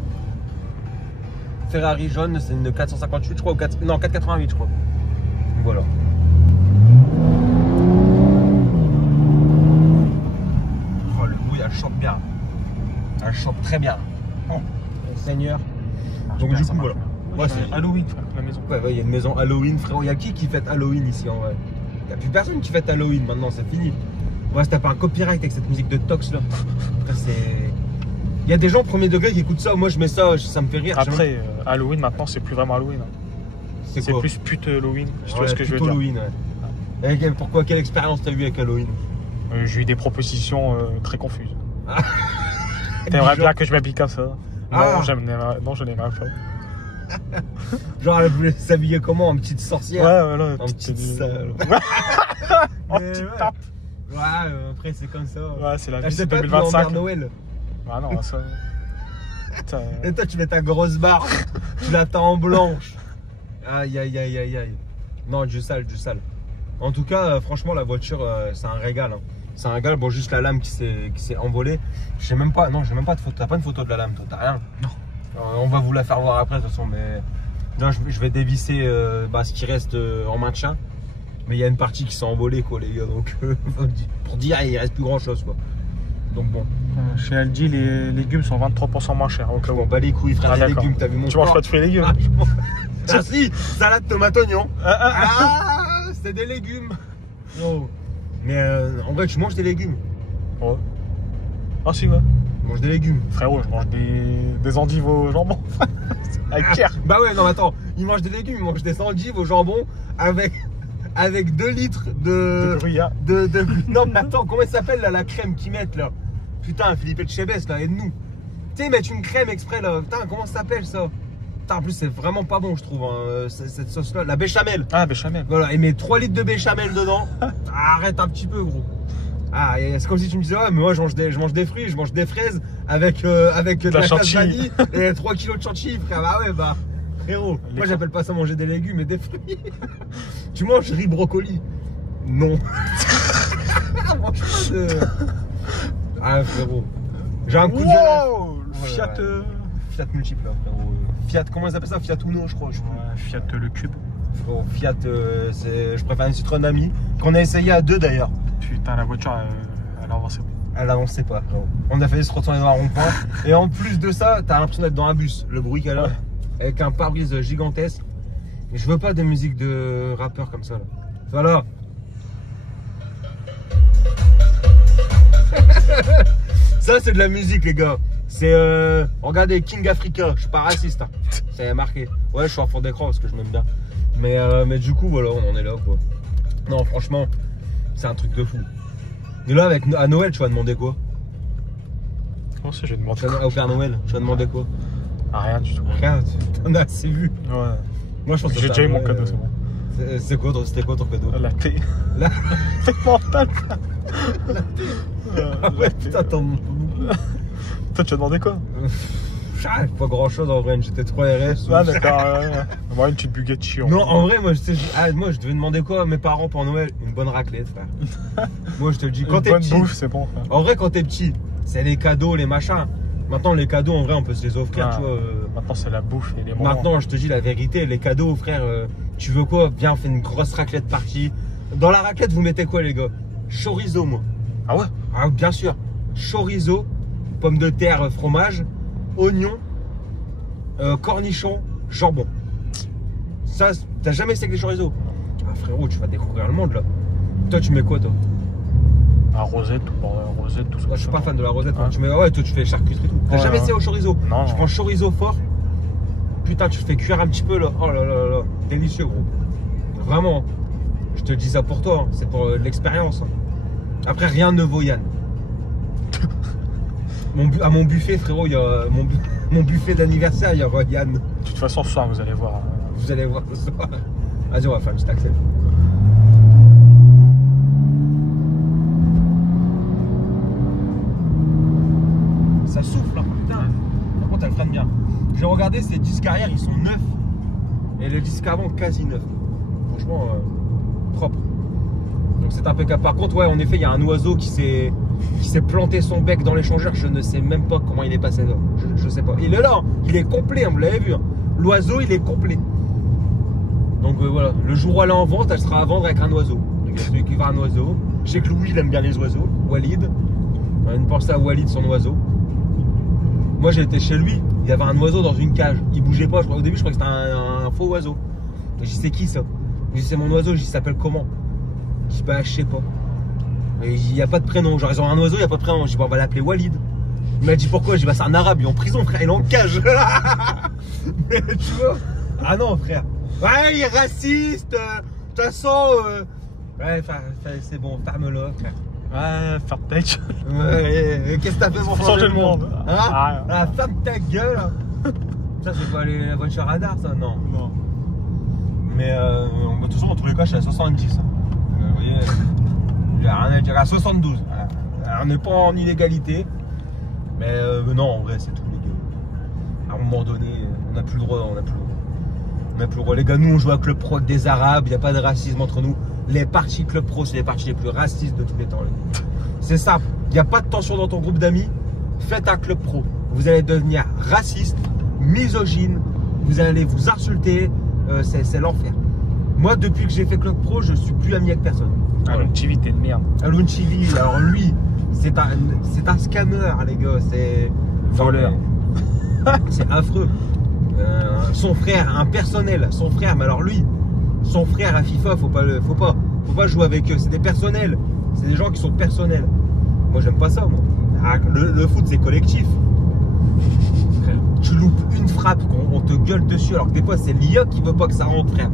Ferrari jaune, c'est une 458 je crois, ou 4... non 488 je crois. Donc, voilà. Oh, le bruit, elle chope bien. Elle chope très bien. Oh, Seigneur. Donc du coup voilà. Ouais, c'est Halloween, frère, la maison. Ouais, il y a une maison Halloween, frérot. Il y a qui fête Halloween ici en vrai? Il n'y a plus personne qui fête Halloween maintenant, c'est fini. On va se taper un copyright avec cette musique de Tox là. Il y a des gens premier degré qui écoutent ça. Moi je mets ça, ça me fait rire. Après, Halloween maintenant, c'est plus vraiment Halloween. Hein. C'est plus pute Halloween. Tu vois ce que je veux dire. Halloween, ouais. Et pourquoi, quelle expérience t'as eu avec Halloween? J'ai eu des propositions très confuses. T'aimerais bien que je m'habille comme ça? Non, je n'aimerais pas. Genre elle voulait s'habiller comment? En petite sorcière? Ouais, voilà. En petite sale. En petite tape. Ouais, Ah, après, c'est comme ça. Ouais, c'est la Je vie, sais c'est pas, tu vas en 2025. Père Noël. Ah non, ça. Putain. Et toi, tu mets ta grosse barre, tu la tends en blanche. Aïe, aïe, aïe, aïe, aïe. Non, du sale, du sale. En tout cas, franchement, la voiture, c'est un régal. Hein. C'est un régal. Bon, juste la lame qui s'est envolée. Je sais même pas. Non, j'ai même pas de photo. T'as pas une photo de la lame, toi? T'as rien? Non. On va vous la faire voir après, de toute façon. Mais non, je vais dévisser ce qui reste en maintien. Mais il y a une partie qui s'est envolée, quoi, les gars. Donc, pour dire, il reste plus grand chose, quoi. Donc, bon. Chez Aldi, les légumes sont 23% moins chers. Je m'en bats les couilles, frère. Ah, Les d'accord. légumes, t'as vu mon Tu manges corps? pas de fruits et légumes? Ah, si, salade, tomate, oignon. C'est des légumes. Oh. Mais en vrai, tu manges des légumes. Ouais. Ah si, ouais. Tu manges des légumes. Frérot, je mange des endives au jambon. Avec Pierre. Bah ouais, non, mais attends. Il mange des légumes, il mange des endives au jambon avec 2 litres De de. gruyère. Non, mais attends, comment elle s'appelle là, la crème qu'ils mettent là? Putain, Philippe Etchebest là, aide-nous. Tu sais, mettre une crème exprès là. Putain, comment ça s'appelle ça? Putain, en plus, c'est vraiment pas bon, je trouve, hein, cette sauce là. La béchamel. Ah, béchamel. Voilà, et mets 3 litres de béchamel dedans. Arrête un petit peu, gros. Ah, c'est comme si tu me disais, ah, mais moi je mange des fruits, je mange des fraises avec de la chantilly. vanille et 3 kilos de chantilly, frère. Bah ouais, bah, frérot. Moi j'appelle pas ça manger des légumes et des fruits. Tu manges riz brocoli? Non. Mange pas de. Ah, frérot. J'ai un coup de gueule. Wow, Ouais, Fiat. ouais. Fiat multiple, là, frérot. Fiat, comment ils appellent ça? Fiat Uno, je crois. Ouais, Fiat le cube. Bon, Fiat, je préfère une Citroën Ami, qu'on a essayé à 2 d'ailleurs. Putain, la voiture, elle avançait. Elle avançait pas, frérot. On a failli se retourner dans un rond-point. Et en plus de ça, t'as l'impression d'être dans un bus, le bruit qu'elle a, Ouais. avec un pare-brise gigantesque. Et je veux pas de musique de rappeur comme ça, là. Voilà. Ça, c'est de la musique, les gars. C'est, regardez, King Africa. Je suis pas raciste, hein. C'est marqué. Ouais, je suis en fond d'écran parce que je m'aime bien. Mais du coup, voilà, on en est là, quoi. Non, franchement, c'est un truc de fou. Et là, à Noël, tu vas demander quoi? Comment ça, j'ai demandé Au Père Noël, tu vas demander quoi? Ah, rien du tout. Regarde, t'en as assez vu. Ouais. Moi, je pense que J'ai déjà eu mon cadeau, c'est bon. C'était quoi ton cadeau? La thé. La- C'est mental. Ah ouais, putain, t'en. Toi, tu as demandé quoi? Pas grand chose en vrai, j'étais 3 RS. Ah, d'accord. Moi, une petite Bugatti. Non, en vrai, moi je devais demander quoi à mes parents pour Noël? Une bonne raclette, frère. Moi, je te le dis, quand Une t'es bonne petit. bouffe, c'est bon. Frère. En vrai, quand t'es petit, c'est les cadeaux, les machins. Maintenant, les cadeaux, en vrai, on peut se les offrir, Ah, tu vois. Maintenant, c'est la bouffe et les moments. Maintenant, je te dis la vérité, les cadeaux, frère, tu veux quoi? Viens, on fait une grosse raclette partie. Dans la raclette, vous mettez quoi, les gars? Chorizo, moi. Ah ouais? Ah, bien sûr. Chorizo, pommes de terre, fromage, oignon, cornichon, jambon. Ça, t'as jamais essayé avec les chorizo? Ah, frérot, tu vas découvrir le monde, là. Toi, tu mets quoi, toi? Ah, rosette, rosette, tout ça. Moi, je suis pas fan de la rosette. Ah. Moi. Tu mets, ouais, toi, tu fais charcuterie et tout. T'as Ouais, jamais ouais. essayé au chorizo? Non. Tu prends chorizo fort. Putain, tu le fais cuire un petit peu, là. Oh là là là. Délicieux, gros. Vraiment. Je te dis ça pour toi. Hein. C'est pour l'expérience. Hein. Après, rien ne vaut Yann. À mon buffet, frérot, il y a mon buffet d'anniversaire, il y aura Yann. De toute façon, ce soir, vous allez voir. Vous allez voir ce soir. Vas-y, on va faire un petit accès. Ça souffle, hein, putain. Par contre, elle freine bien. J'ai regardé, ces disques arrière, ils sont neufs. Et les disques avant, quasi neufs. Franchement, propre. Donc c'est impeccable. Par contre, ouais, en effet, il y a un oiseau qui s'est planté son bec dans l'échangeur. Je ne sais même pas comment il est passé là. Je sais pas. Il est là, hein. Il est complet, hein, vous l'avez vu. Hein. L'oiseau, il est complet. Donc voilà, le jour où elle est en vente, elle sera à vendre avec un oiseau. Donc il y a celui qui va un oiseau. Je sais que Louis, il aime bien les oiseaux. Walid. On pense à Walid, son oiseau. Moi, j'ai été chez lui. Il y avait un oiseau dans une cage. Il bougeait pas. Au début, je croyais que c'était un faux oiseau. J'ai dit, c'est qui ça? J'ai dit, c'est mon oiseau. J'ai dit, il s'appelle comment? Je dis, bah, je sais pas. Et il n'y a pas de prénom. Genre, ils ont un oiseau, il n'y a pas de prénom. Je dis, bah, on va l'appeler Walid. Il m'a dit, pourquoi? Je dis, bah, c'est un arabe. Il est en prison, frère. Il est en cage. Mais tu vois? Ah non, frère. Ouais, il est raciste. De toute façon, ouais, c'est bon, ferme-le, frère. Ouais, faire ta gueule. Ouais, qu'est-ce que t'as fait pour Changer le monde. Hein? Ah, Ah, ferme ta gueule. Ça, c'est pas la voiture radar, ça? Non. non. Mais de toute façon, dans tous les cas, je suis à 70. Vous voyez, J'ai rien à dire. À 72. On n'est pas en illégalité. Mais non, en vrai, c'est tout, les gars. À un moment donné, on n'a plus le droit. On n'a plus le droit. Les gars, nous, on joue à Club Pro avec des Arabes. Il n'y a pas de racisme entre nous. Les parties Club Pro, c'est les parties les plus racistes de tous les temps, les gars. C'est simple. Il n'y a pas de tension dans ton groupe d'amis. Faites un Club Pro. Vous allez devenir raciste, misogyne. Vous allez vous insulter. C'est l'enfer. Moi, depuis que j'ai fait Club Pro, je suis plus ami avec personne. Alun Chivi, t'es une merde. Alun Chivi, alors lui, c'est un scammer, les gars. C'est voleur. C'est affreux. Son frère, un personnel. Son frère, mais alors lui, son frère à FIFA, faut pas jouer avec eux. C'est des personnels. C'est des gens qui sont personnels. Moi, j'aime pas ça, moi. Le foot, c'est collectif. Frère, tu loupes une frappe, on te gueule dessus, alors que des fois, c'est l'IA qui veut pas que ça rentre, frère.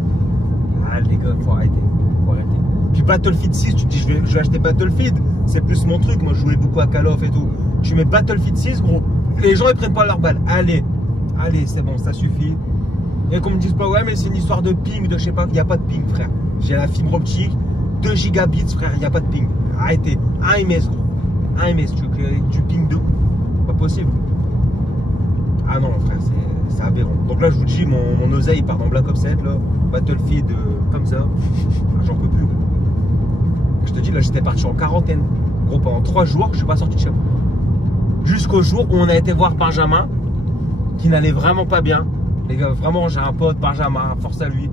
Ah, les gars, faut arrêter. Puis Battlefield 6, tu te dis, je vais acheter Battlefield. C'est plus mon truc. Moi, je jouais beaucoup à Call of et tout. Tu mets Battlefield 6, gros. Les gens, ils prennent pas leur balle. Allez, c'est bon, ça suffit. Et qu'on me dise pas, ouais, mais c'est une histoire de ping, de je sais pas. Il n'y a pas de ping, frère. J'ai la fibre optique, 2 gigabits, frère. Il n'y a pas de ping. Arrêtez. 1 ms, gros. 1 ms, tu ping de pas possible. Ah non, frère, c'est aberrant. Donc là, je vous dis, mon oseille part dans Black Ops 7, là. Battlefield, comme ça. J'en peux plus. Je te dis, là, j'étais parti en quarantaine. Gros, pendant 3 jours, je suis pas sorti de chez moi. Jusqu'au jour où on a été voir Benjamin, qui n'allait vraiment pas bien. Les gars, vraiment, j'ai un pote, Benjamin, force à lui.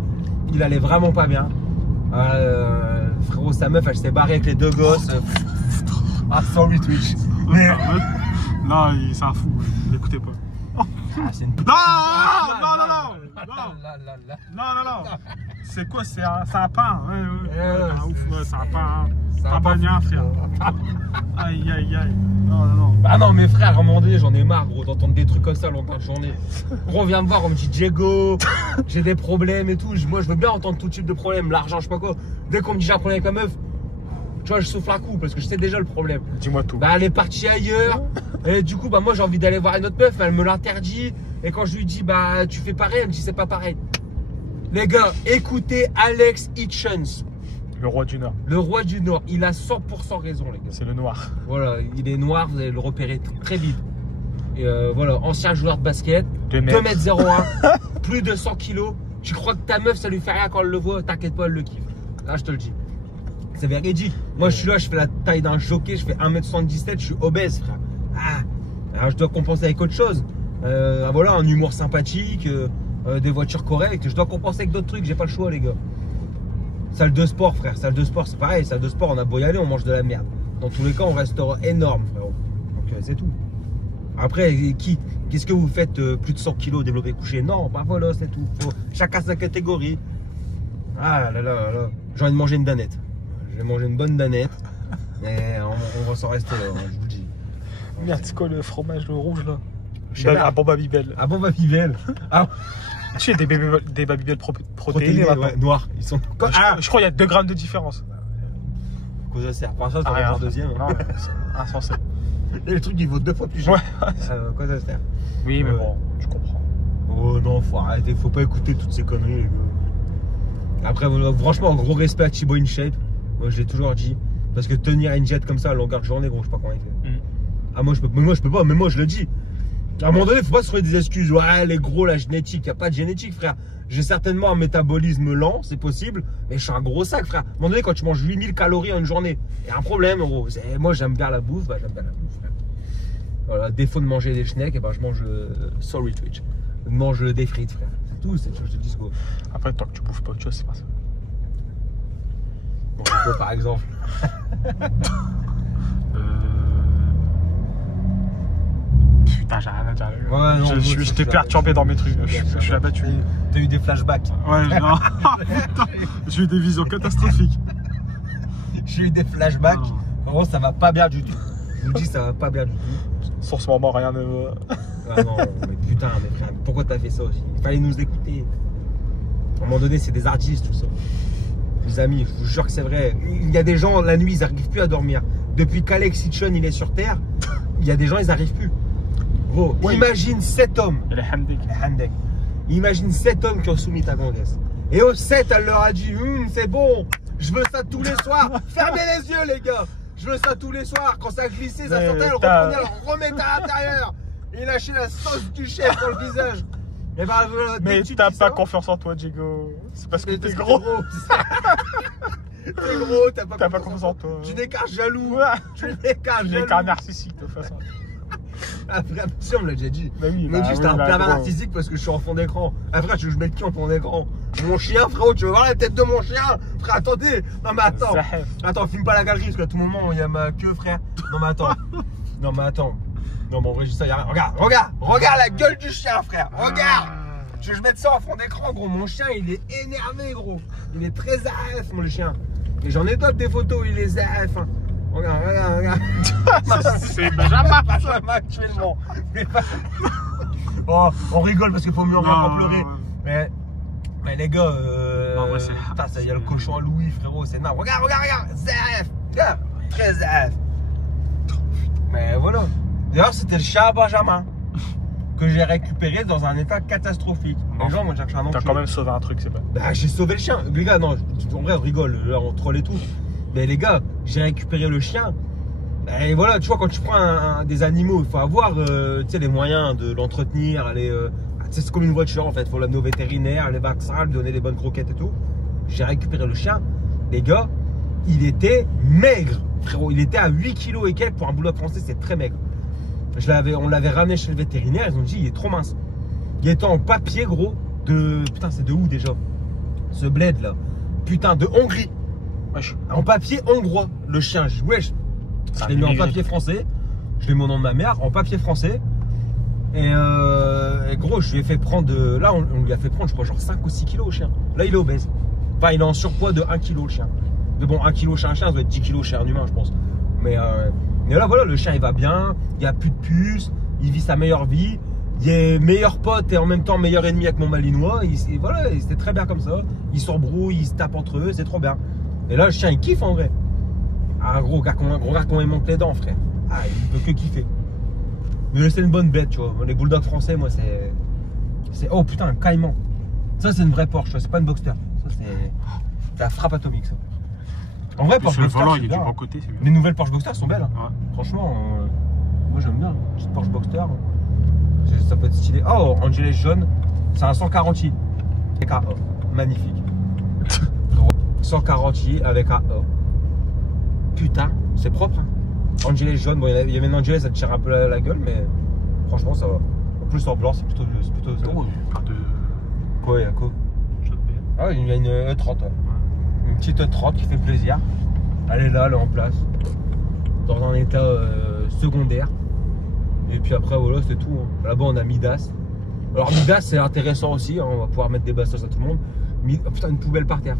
Il allait vraiment pas bien. Frérot, sa meuf, elle s'est barrée avec les 2 gosses. Ah, sorry Twitch. Mais... Non, c'est un fou, l'écoutez pas. Ah, c'est une... Non. C'est quoi? C'est un pain. Ouais, ouf, ouais, c'est un pain. C'est un bagnat, frère. Aïe. Non. Ah non, mais frère, à un moment donné, j'en ai marre, gros, d'entendre des trucs comme ça longtemps de journée. Gros, on vient me voir, on me dit Diego, j'ai des problèmes et tout. Moi, je veux bien entendre tout type de problème, l'argent, je sais pas quoi. Dès qu'on me dit j'ai un problème avec ma meuf, tu vois, je souffle un coup parce que je sais déjà le problème. Dis-moi tout. Bah, elle est partie ailleurs. Et du coup, bah, moi, j'ai envie d'aller voir une autre meuf, elle me l'interdit. Et quand je lui dis, bah, tu fais pareil, elle me dit, c'est pas pareil. Les gars, écoutez Alex Hitchens. Le roi du Nord. Le roi du Nord. Il a 100% raison, les gars. C'est le noir. Voilà, il est noir, vous allez le repérer très vite. Et voilà, ancien joueur de basket. 2m01, plus de 100 kilos. Tu crois que ta meuf, ça lui fait rien quand elle le voit? T'inquiète pas, elle le kiffe. Là, je te le dis. C'est véridique. Moi, je suis là, je fais la taille d'un jockey, je fais 1m77, je suis obèse, frère. Alors, je dois compenser avec autre chose. Voilà, un humour sympathique, des voitures correctes. Je dois compenser avec d'autres trucs, j'ai pas le choix, les gars. Salle de sport, frère. Salle de sport, c'est pareil. Salle de sport, on a beau y aller, on mange de la merde. Dans tous les cas, on restera énorme, frérot. Donc, c'est tout. Après, qu'est-ce que vous faites plus de 100 kilos développé couché? Non, bah voilà, c'est tout. Chacun sa catégorie. Ah là. J'ai envie de manger une danette. Je vais manger une bonne danette. Et on va s'en rester là, je vous le dis. Merde, c'est quoi le fromage rouge là? À bon Babybel. À bon Babybel. Ah, tu sais, des Babybel protéinés ouais, noirs. Ils sont... je crois qu'il y a 2 grammes de différence. Quoi ça sert? Pour ça, c'est un deuxième. Non, c'est insensé. Et le truc, il vaut 2 fois plus cher. Ouais. Quoi ça sert? Oui, mais bon, je comprends. Oh non, faut arrêter. Faut pas écouter toutes ces conneries, les gars. Après, franchement, gros respect à Thibaut InShape. Moi, je l'ai toujours dit. Parce que tenir une jet comme ça à longueur de journée, gros, je sais pas comment il fait. Ah, moi, je peux pas. Mais moi, je le dis. À un moment donné, faut pas se trouver des excuses. Ouais, les gros, la génétique. Y a pas de génétique, frère. J'ai certainement un métabolisme lent, c'est possible. Mais je suis un gros sac, frère. À un moment donné, quand tu manges 8000 calories en une journée, y a un problème, gros. Moi, j'aime bien la bouffe. Bah, j'aime bien la bouffe, frère. Voilà, défaut de manger des schnecks, et ben, je mange. Sorry, Twitch. Je mange des frites, frère. C'est tout, c'est ce que je te dis, gros. Après, tant que tu bouffes pas autre chose, c'est pas ça. Bon, quoi, par exemple? Putain, j'ai rien à dire. Ouais, non, j'étais perturbé dans mes trucs. Je suis abattu. T'as eu des flashbacks? Ouais, non. Putain, j'ai eu des visions catastrophiques. J'ai eu des flashbacks. En gros, ça va pas bien du tout. Je vous dis, ça va pas bien du tout. Sur ce moment, rien ne va. Ah non, mais putain, mais frère, pourquoi t'as fait ça aussi? Il fallait nous écouter. À un moment donné, c'est des artistes, tout ça. Les amis, je vous jure que c'est vrai. Il y a des gens, la nuit, ils n'arrivent plus à dormir. Depuis qu'Alex Hitchens, il est sur Terre, il y a des gens, ils n'arrivent plus. Gros, oui. Imagine 7 hommes. Et les Hamdek. Imagine 7 hommes qui ont soumis ta gonzesse. Et aux 7, elle leur a dit, c'est bon, Je veux ça tous les soirs. Fermez les yeux, les gars. Je veux ça tous les soirs. Quand ça glissait, ça Mais sortait, elle reprenait, elle remettait à l'intérieur. Et lâchait la sauce du chef dans le visage. Et ben, Mais t'as pas confiance en toi, Diego. C'est parce que t'es gros. T'es gros, t'as pas confiance en toi. Tu n'es qu'un jaloux. Tu n'es qu'un Je jaloux. n'ai qu'un narcissique, de toute façon. Ah, frère, si, on me l'a déjà dit. Bah oui, On m'a dit que j'étais un pervers narcissique parce que je suis en fond d'écran. Ah, frère, tu veux que je mette qui en fond d'écran? Mon chien, frérot, tu veux voir la tête de mon chien? Frère, attendez. Non, mais attends. Attends, filme pas la galerie parce qu'à tout moment, il y a ma queue, frère. Non, mais attends. Non, mais attends. Non, mais en vrai, ça, y a rien. Regarde la gueule du chien, frère. Regarde. Tu veux que je mette ça en fond d'écran, gros? Mon chien, il est énervé, gros. Il est très AF, mon chien. Et j'en ai d'autres des photos, il est AF. Hein. Regarde. C'est Benjamin. Actuellement. Oh, on rigole parce qu'il faut mieux en pleurer. Mais les gars, non, ouais, c'est. Putain, ça y a le cochon à Louis, frérot, c'est énorme. Regarde. ZF. Regarde. Très ZF. Mais voilà. D'ailleurs, c'était le chat à Benjamin que j'ai récupéré dans un état catastrophique. Les gens m'ont cherché un nom. T'as quand même sauvé un truc, c'est pas. Bah, j'ai sauvé le chien. Les gars, non, en vrai, on rigole, là, on troll et tout. Mais les gars, j'ai récupéré le chien. Et voilà, tu vois, quand tu prends des animaux, il faut avoir tu sais, les moyens de l'entretenir. C'est comme une voiture en fait, il faut l'amener au vétérinaire, les vaccins, lui donner les bonnes croquettes et tout. J'ai récupéré le chien. Les gars, il était maigre, frérot. Il était à 8 kg et quelques pour un bulldog français, c'est très maigre. On l'avait ramené chez le vétérinaire, ils ont dit il est trop mince. Il était en papier, gros, de. Putain, c'est de où déjà? Ce bled là. Putain, de Hongrie. Wesh. En papier hongrois, le chien. Wesh. Je l'ai mis en papier français. Je l'ai mis au nom de ma mère, en papier français. Et gros, je lui ai fait prendre. Là, on lui a fait prendre, je crois, genre 5 ou 6 kilos au chien. Là, il est obèse. Enfin, il est en surpoids de 1 kg le chien. Mais bon, 1 kg chez un chien, ça doit être 10 kg chez un humain, je pense. Mais là, voilà, le chien, il va bien. Il n'y a plus de puces. Il vit sa meilleure vie. Il est meilleur pote et en même temps meilleur ennemi avec mon malinois. Voilà, c'était très bien comme ça. Ils s'embrouillent, ils se tapent entre eux, c'est trop bien. Et là, le chien, il kiffe en vrai. Ah, gros, regarde comment il monte les dents, frère. Ah, il peut que kiffer. Mais c'est une bonne bête, tu vois. Les bulldogs français, moi, c'est. Oh putain, un caïman. Ça, c'est une vraie Porsche, c'est pas une Boxster. Ça, c'est la frappe atomique, ça. En vrai, Porsche Le Boxster. volant, il est du bon côté, c'est bien. Les nouvelles Porsche Boxster sont belles. Hein. Ouais. Franchement, moi, j'aime bien. Une petite Porsche Boxster. Ça peut être stylé. Oh, Angeles jaune. C'est un 140i. Avec un A. Magnifique. 140i avec un A. Putain, c'est propre. Hein. Angeles jaune, bon, il y avait une Angeles, ça te tire un peu la gueule, mais franchement, ça va. En plus, en blanc, c'est plutôt. Oh, il parle de. Quoi, il y a quoi? Ah, il y a une E30. Ouais. Une petite E30 qui fait plaisir. Elle est là, elle est en place. Dans un état secondaire. Et puis après, voilà, c'est tout. Hein. Là-bas, on a Midas. Alors, Midas, c'est intéressant aussi. Hein. On va pouvoir mettre des bastos à tout le monde. Oh, putain, une poubelle par terre.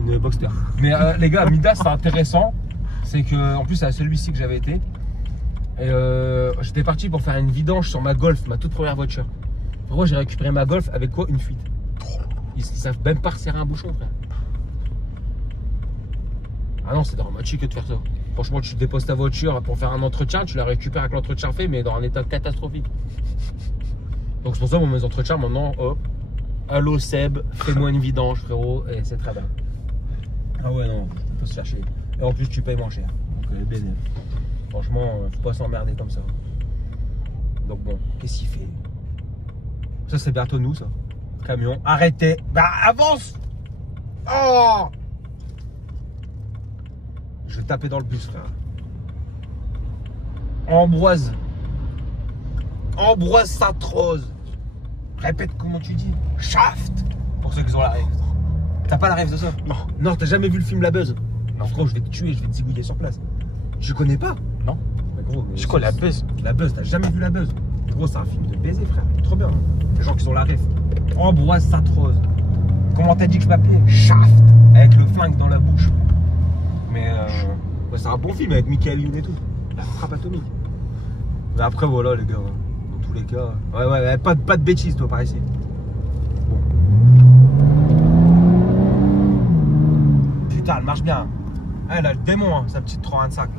Une Boxster. Mais les gars, Midas, c'est intéressant. C'est que, en plus, c'est à celui-ci que j'avais été. Et j'étais parti pour faire une vidange sur ma Golf, ma toute première voiture. Gros, j'ai récupéré ma Golf avec quoi? Une fuite. Ils savent même pas resserrer un bouchon, frère. Ah non, c'est dramatique que de faire ça. Franchement, tu déposes ta voiture pour faire un entretien, tu la récupères avec l'entretien fait, mais dans un état catastrophique. Donc c'est pour ça que mes entretiens maintenant, hop, allô Seb, fais-moi une vidange, frérot, et c'est très bien. Ah ouais, non, on peut se faire chier. Et en plus, tu payes moins cher. Donc, bénéf. Franchement, faut pas s'emmerder comme ça. Donc bon, qu'est-ce qu'il fait? Ça, c'est bientôt nous, ça. Camion, arrêtez. Bah, avance. Oh! Je vais taper dans le bus, frère. Ambroise. Ambroise Sainte-Rose. Répète comment tu dis. Shaft. Pour ceux qui ont la rêve. T'as pas la rêve de ça? Non. Non, t'as jamais vu le film La Buzz? Non, gros, je vais te tuer, je vais te zigouiller sur place. Tu connais pas? Non. Mais gros, C'est quoi La Buzz? La Buzz, t'as jamais vu La Buzz? Gros, c'est un film de baiser, frère. Trop bien. Les gens qui ont la rêve. Ambroise Sainte-Rose. Comment t'as dit que je m'appelais? Shaft. Avec le flingue dans la bouche. Mais ouais, c'est un bon film avec Michael Youn et tout. La frappe atomique. Mais après, voilà, les gars. Dans tous les cas. Ouais, pas de bêtises, toi, par ici. Bon. Putain, elle marche bien. Elle a le démon, hein, sa petite 325.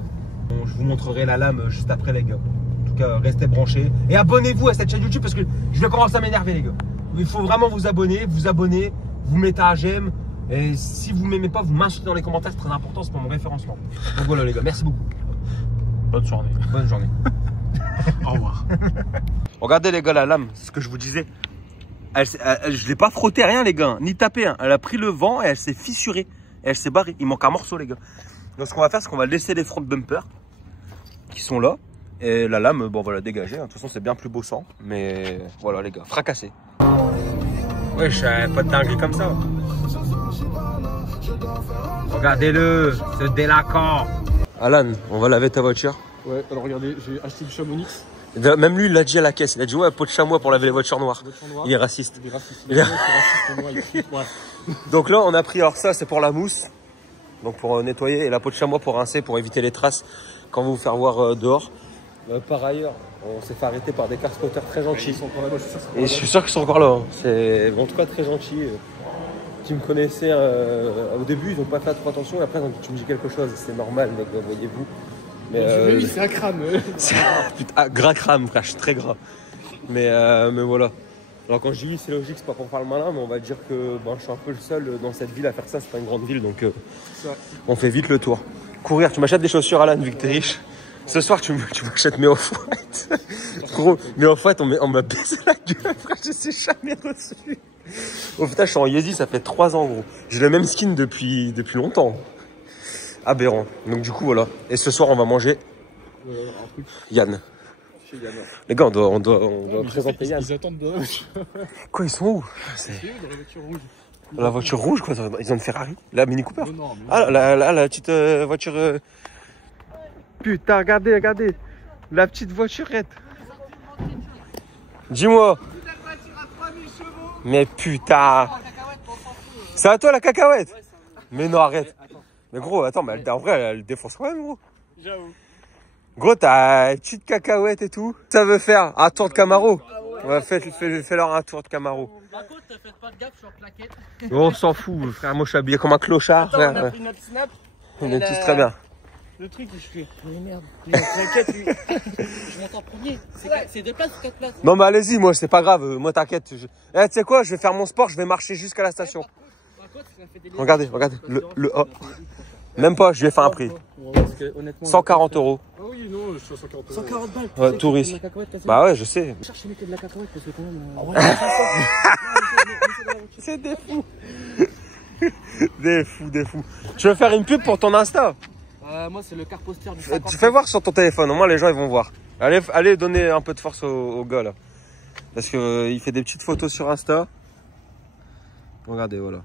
Bon, je vous montrerai la lame juste après, les gars. En tout cas, restez branchés. Et abonnez-vous à cette chaîne YouTube parce que je vais commencer à m'énerver, les gars. Il faut vraiment vous abonner, vous mettez un j'aime. Et si vous m'aimez pas, vous m'insultez dans les commentaires, c'est très important, c'est pour mon référencement. Donc voilà les gars, merci beaucoup. Bonne journée. Bonne journée. Au revoir. Regardez les gars la lame, c'est ce que je vous disais. Je l'ai pas frotté rien les gars, ni tapé. Hein. Elle a pris le vent et elle s'est fissurée. Et elle s'est barrée. Il manque un morceau les gars. Donc ce qu'on va faire, c'est qu'on va laisser les front bumpers qui sont là. Et la lame, bon on va la dégager. De toute façon c'est bien plus bossant. Mais voilà les gars, fracassé. Ouais, je suis pas de dinguerie comme ça. Regardez-le, ce délinquant. Alan, on va laver ta voiture. Ouais, alors regardez, j'ai acheté du Chamonix. Même lui, il l'a dit à la caisse. Il a dit ouais, pot de chamois pour laver les voitures noires. Il est raciste. Il est raciste. Donc là, on a pris, alors ça, c'est pour la mousse. Donc pour nettoyer, et la peau de chamois pour rincer, pour éviter les traces quand vous vous faire voir dehors. Par ailleurs, on s'est fait arrêter par des car spotters très gentils. Ils sont encore là-bas, et je suis sûr qu'ils sont encore là. Hein. C'est en tout cas très gentils. Qui me connaissaient au début, ils n'ont pas fait trop attention. Et après, ils ont dit tu me dis quelque chose. C'est normal, mec, voyez-vous. Mais oui, c'est un crâne. Putain, gras crâne, frère, je suis très gras. Mais voilà. Alors quand je dis oui, c'est logique, c'est pas pour faire le malin, mais on va dire que je suis un peu le seul dans cette ville à faire ça. C'est pas une grande ville, donc on fait vite le tour. Courir, tu m'achètes des chaussures Alan, vu que t'es riche. Ce soir, tu m'achètes mes off-white. Gros, mes off-white, on m'a baisé la gueule, frère, je sais jamais reçu. Au final, je suis en Yeezy, ça fait 3 ans, gros. J'ai le même skin depuis longtemps. Aberrant. Donc du coup, voilà. Et ce soir, on va manger Yann. Les gars, on doit présenter Yann. Ils attendent de... Quoi, ils sont où? C'est dans la voiture rouge. La voiture rouge, quoi? Ils ont une Ferrari? La Mini Cooper? Non, mais... Ah, la petite voiture... Putain, regardez. La petite voiturette. Dis-moi. Mais putain. C'est à toi la cacahuète? Mais non, arrête. Mais gros, attends, mais en vrai, elle défonce quand même, gros. J'avoue. Gros, t'as une petite cacahuète et tout. Ça veut faire un tour de Camaro. Ouais, fais-leur un tour de Camaro. Par contre, faites pas de gaffe sur plaquette. On s'en fout, frère. Moi, je suis habillé comme un clochard, frère. On a pris notre snap. On est tous très bien. Le truc, je fais, mais merde, t'inquiète, lui. Je monte en premier. C'est 2 places ou 4 places? Non, mais allez-y, moi, c'est pas grave. Moi, t'inquiète. Tu sais quoi, je vais faire mon sport, je vais marcher jusqu'à la station. Par contre, ça fait des Regardez. Le même pas, je vais faire un prix. 140 €. Ah oui, non, je suis à 140 €. 140 balles. Ouais, touriste. Bah ouais, je sais. Cherchez que de la cacahuète parce que quand même. C'est des fous. Des fous. Tu veux faire une pub pour ton Insta? Moi, c'est le car poster du 50. Tu fais voir sur ton téléphone, au moins les gens ils vont voir. Allez donner un peu de force au gars là. Parce que il fait des petites photos sur Insta. Regardez, voilà.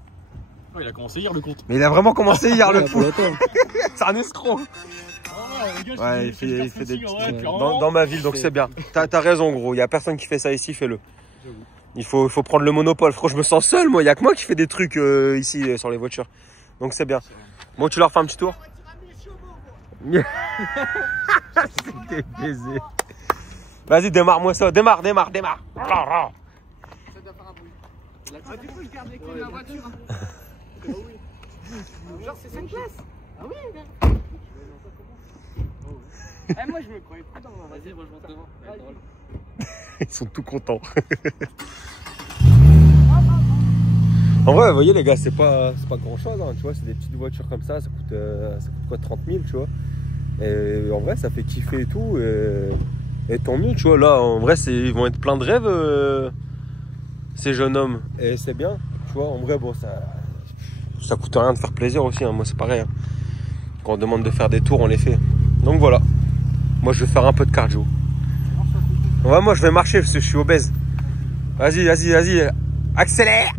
Oh, il a commencé hier le compte. Mais il a vraiment commencé hier le fou. C'est un escroc. Ouais, il fait des petits dans ma ville, donc c'est bien. T'as raison gros, il y a personne qui fait ça ici, fais-le. Il faut prendre le monopole. Franchement, je me sens seul, moi. Il y a que moi qui fais des trucs ici sur les voitures. Donc c'est bien. Bon, tu leur fais un petit tour. C'était baisé. Vas-y, démarre-moi ça. Démarre. Ça doit faire un bruit. Du coup, je garde les clés de la voiture. Genre, c'est 5 places. Ah oui, gars. Moi, je me croyais prudent. Vas-y, moi, je monte devant. Ils sont tout contents. En vrai, vous voyez les gars, c'est pas grand chose, hein, tu vois, c'est des petites voitures comme ça coûte quoi, 30 000, tu vois. Et en vrai, ça fait kiffer et tout, et tant mieux, tu vois. Là, en vrai, ils vont être pleins de rêves, ces jeunes hommes. Et c'est bien, tu vois, en vrai, bon, ça coûte rien de faire plaisir aussi, hein. Moi c'est pareil. Hein. Quand on demande de faire des tours, on les fait. Donc voilà, moi je vais faire un peu de cardio. Ouais, moi je vais marcher parce que je suis obèse. Vas-y, accélère.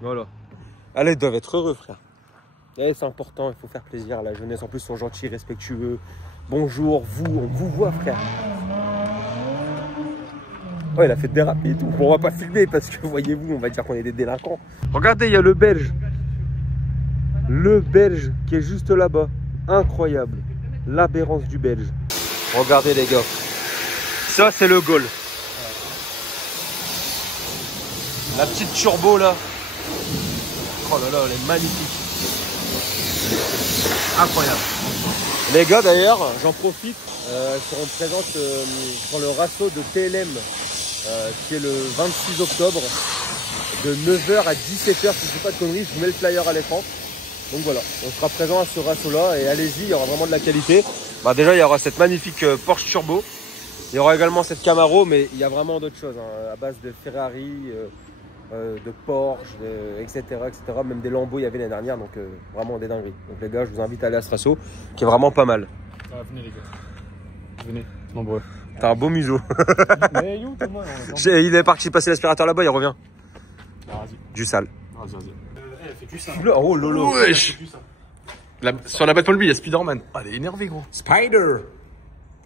Voilà. Allez, ils doivent être heureux, frère. Et c'est important, il faut faire plaisir à la jeunesse. En plus, ils sont gentils, respectueux. Bonjour, on vous voit, frère. Oh, il a fait déraper et tout. Bon, on va pas filmer parce que, voyez-vous, on va dire qu'on est des délinquants. Regardez, il y a le Belge. Le Belge qui est juste là-bas. Incroyable. L'aberrance du Belge. Regardez, les gars. Ça, c'est le goal. La petite turbo, là. Oh là là, elle est magnifique. Incroyable. Les gars, d'ailleurs, j'en profite. Seront présentes pour le rasso de TLM qui est le 26 octobre de 9h à 17h, si je ne dis pas de conneries, je vous mets le flyer à l'écran. Donc voilà, on sera présent à ce rasso-là et allez-y, il y aura vraiment de la qualité. Bah déjà, il y aura cette magnifique Porsche Turbo. Il y aura également cette Camaro, mais il y a vraiment d'autres choses, hein, à base de Ferrari, de Porsche, etc., etc. Même des Lambo, il y avait l'année dernière, donc vraiment des dingueries. Donc les gars, je vous invite à aller à ce rasso, qui est vraiment pas mal. Ah, venez les gars. Venez, nombreux. T'as un beau museau. Mais où Thomas? Il est parti passer l'aspirateur là-bas, il revient. Ah, vas-y. Du sale. Vas-y, vas-y. Elle fait que ça. Oh lolo. Wesh. Sur la Batmobile, il y a Spider-Man. Ah, elle est énervée, gros. Spider.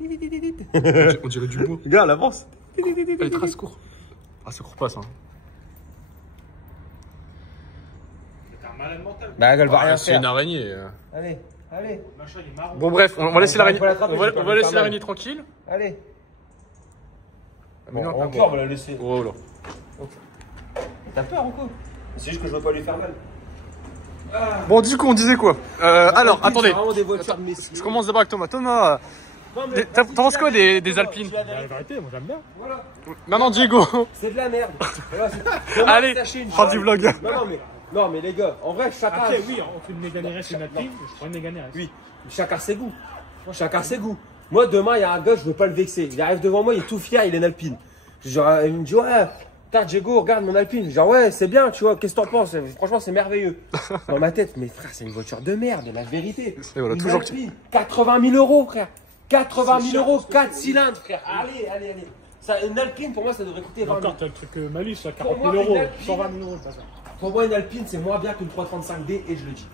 On dirait du beau. Regarde, avance. Elle est très court. Ah, ça court pas, ça. T'es un malade mental. Bah, elle va rien C'est faire. une araignée. Allez, allez, Le machin, il est marron. Bon, bref, on va laisser l'araignée. faut l'attraper, je vais pas On va lui laisser faire mal. l'araignée tranquille. allez. Mais non, Bon, t'as encore, on va la laisser. Oh là. T'as peur ou quoi? C'est juste que je veux pas lui faire mal. Bon, du coup, on disait quoi? Alors, attendez. C'est vraiment des voitures de Messi. Je commence d'abord avec Thomas. Thomas, Non, mais t'en vas-y, penses quoi dis la vérité, des Thomas, Alpines? dis la vérité. La vérité, moi j'aime bien. Voilà. Maintenant, Diego. C'est de la merde. Voilà, Thomas, Allez, sachez une fin chose. du vlog. Non, mais les gars, en vrai, chacun. Après, oui, entre une Mégane RS et une Alpine, je prends une Mégane RS. Oui, chacun ses goûts. Chacun ses goûts. Moi, demain, il y a un gars, je veux pas le vexer. Il arrive devant moi, il est tout fier, il est une Alpine. Genre, il me dit, ouais, putain, Diego, regarde mon Alpine. Genre, ouais, c'est bien, tu vois, qu'est-ce que t'en penses? Franchement, c'est merveilleux. Dans ma tête, mais frère, c'est une voiture de merde, la vérité. Et voilà, Une toujours Alpine, 80 000 euros, frère. 80 000 euros, 4 cylindres, frère. Allez, allez, allez. Ça, une Alpine, pour moi, ça devrait coûter 20 000. Encore, t'as le truc malus à Pour 40 moi, 000 euros, une Alpine- 120 000 euros le passage. Pour moi, une Alpine, c'est moins bien qu'une 335D et je le dis.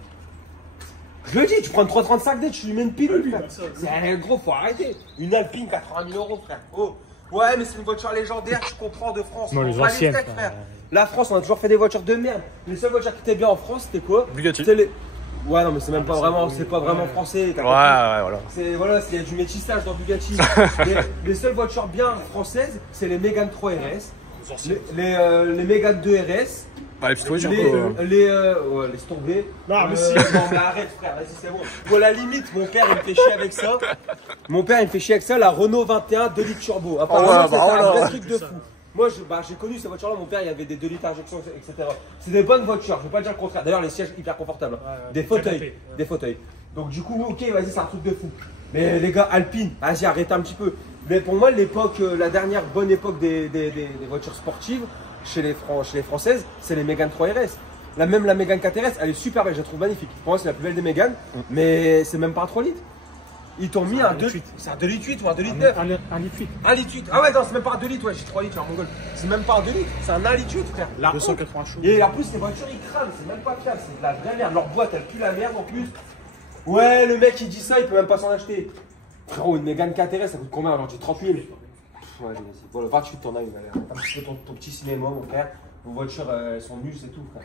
Je le dis, tu prends une 335D, tu lui mets une pilule, Oui, frère. bah ça, C'est gros, faut arrêter. Une Alpine, 80 000 euros, frère. Oh. Ouais, mais c'est une voiture légendaire, je comprends, de France. Non, On les va anciennes, steaks, frère. La France, on a toujours fait des voitures de merde. Les seules voitures qui étaient bien en France, c'était quoi? Bugatti. C'était les... Ouais, non, mais c'est même pas vraiment, c'est pas vraiment français. t'as Ouais, compris. voilà. C'est voilà, il y a du métissage dans Bugatti. les seules voitures bien françaises, c'est les Mégane 3 RS, les Mégane 2 RS, Ah, les petites voitures, les quoi. ouais, laisse tomber. Non, mais si. Non, mais arrête, frère, vas-y, c'est bon. Ou à la limite, mon père, il me fait chier avec ça. Mon père, il me fait chier avec ça, la Renault 21 2 litres turbo. Apparemment, ouais, c'était bah, un voilà. vrai truc de fou. Moi, j'ai connu ces voitures-là. Mon père, il y avait des 2 litres injection, etc. C'est des bonnes voitures, je ne veux pas dire le contraire. D'ailleurs, les sièges hyper confortables. Ouais, Des fauteuils. canapé, ouais. Des fauteuils. Donc, du coup, ok, vas-y, c'est un truc de fou. Mais les gars, Alpine, vas-y, arrêtez un petit peu. Mais pour moi, l'époque, la dernière bonne époque des voitures sportives chez les Françaises, c'est les Mégane 3 RS. Même la Mégane 4 RS, elle est super belle, je la trouve magnifique. Pour moi, c'est la plus belle des Mégane, mais c'est même pas un 3 litres. Ils t'ont mis un 2 litres. C'est un 2 litres 8 ou un 2 litres 9. Un litre 8. 1 litre 8. Ah ouais, non, c'est même pas un 2 litres, ouais, j'ai 3 litres, en mongol. C'est même pas un 2 litres, c'est un 1 litre 8, frère. La 280 chevaux. Et en plus, les voitures, ils crament, c'est même pas fiable, c'est de la vraie merde. Leur boîte, elle pue la merde en plus. Ouais, le mec, il dit ça, il peut même pas s'en acheter. Frérot, une Mégane 4 RS, ça coûte combien aujourd'hui? 30 000. Ouais, c'est bon, le 28, t'en as une. T'as un petit peu ton petit cinéma, mon frère. Vos voitures, elles sont nulles, c'est tout, frère.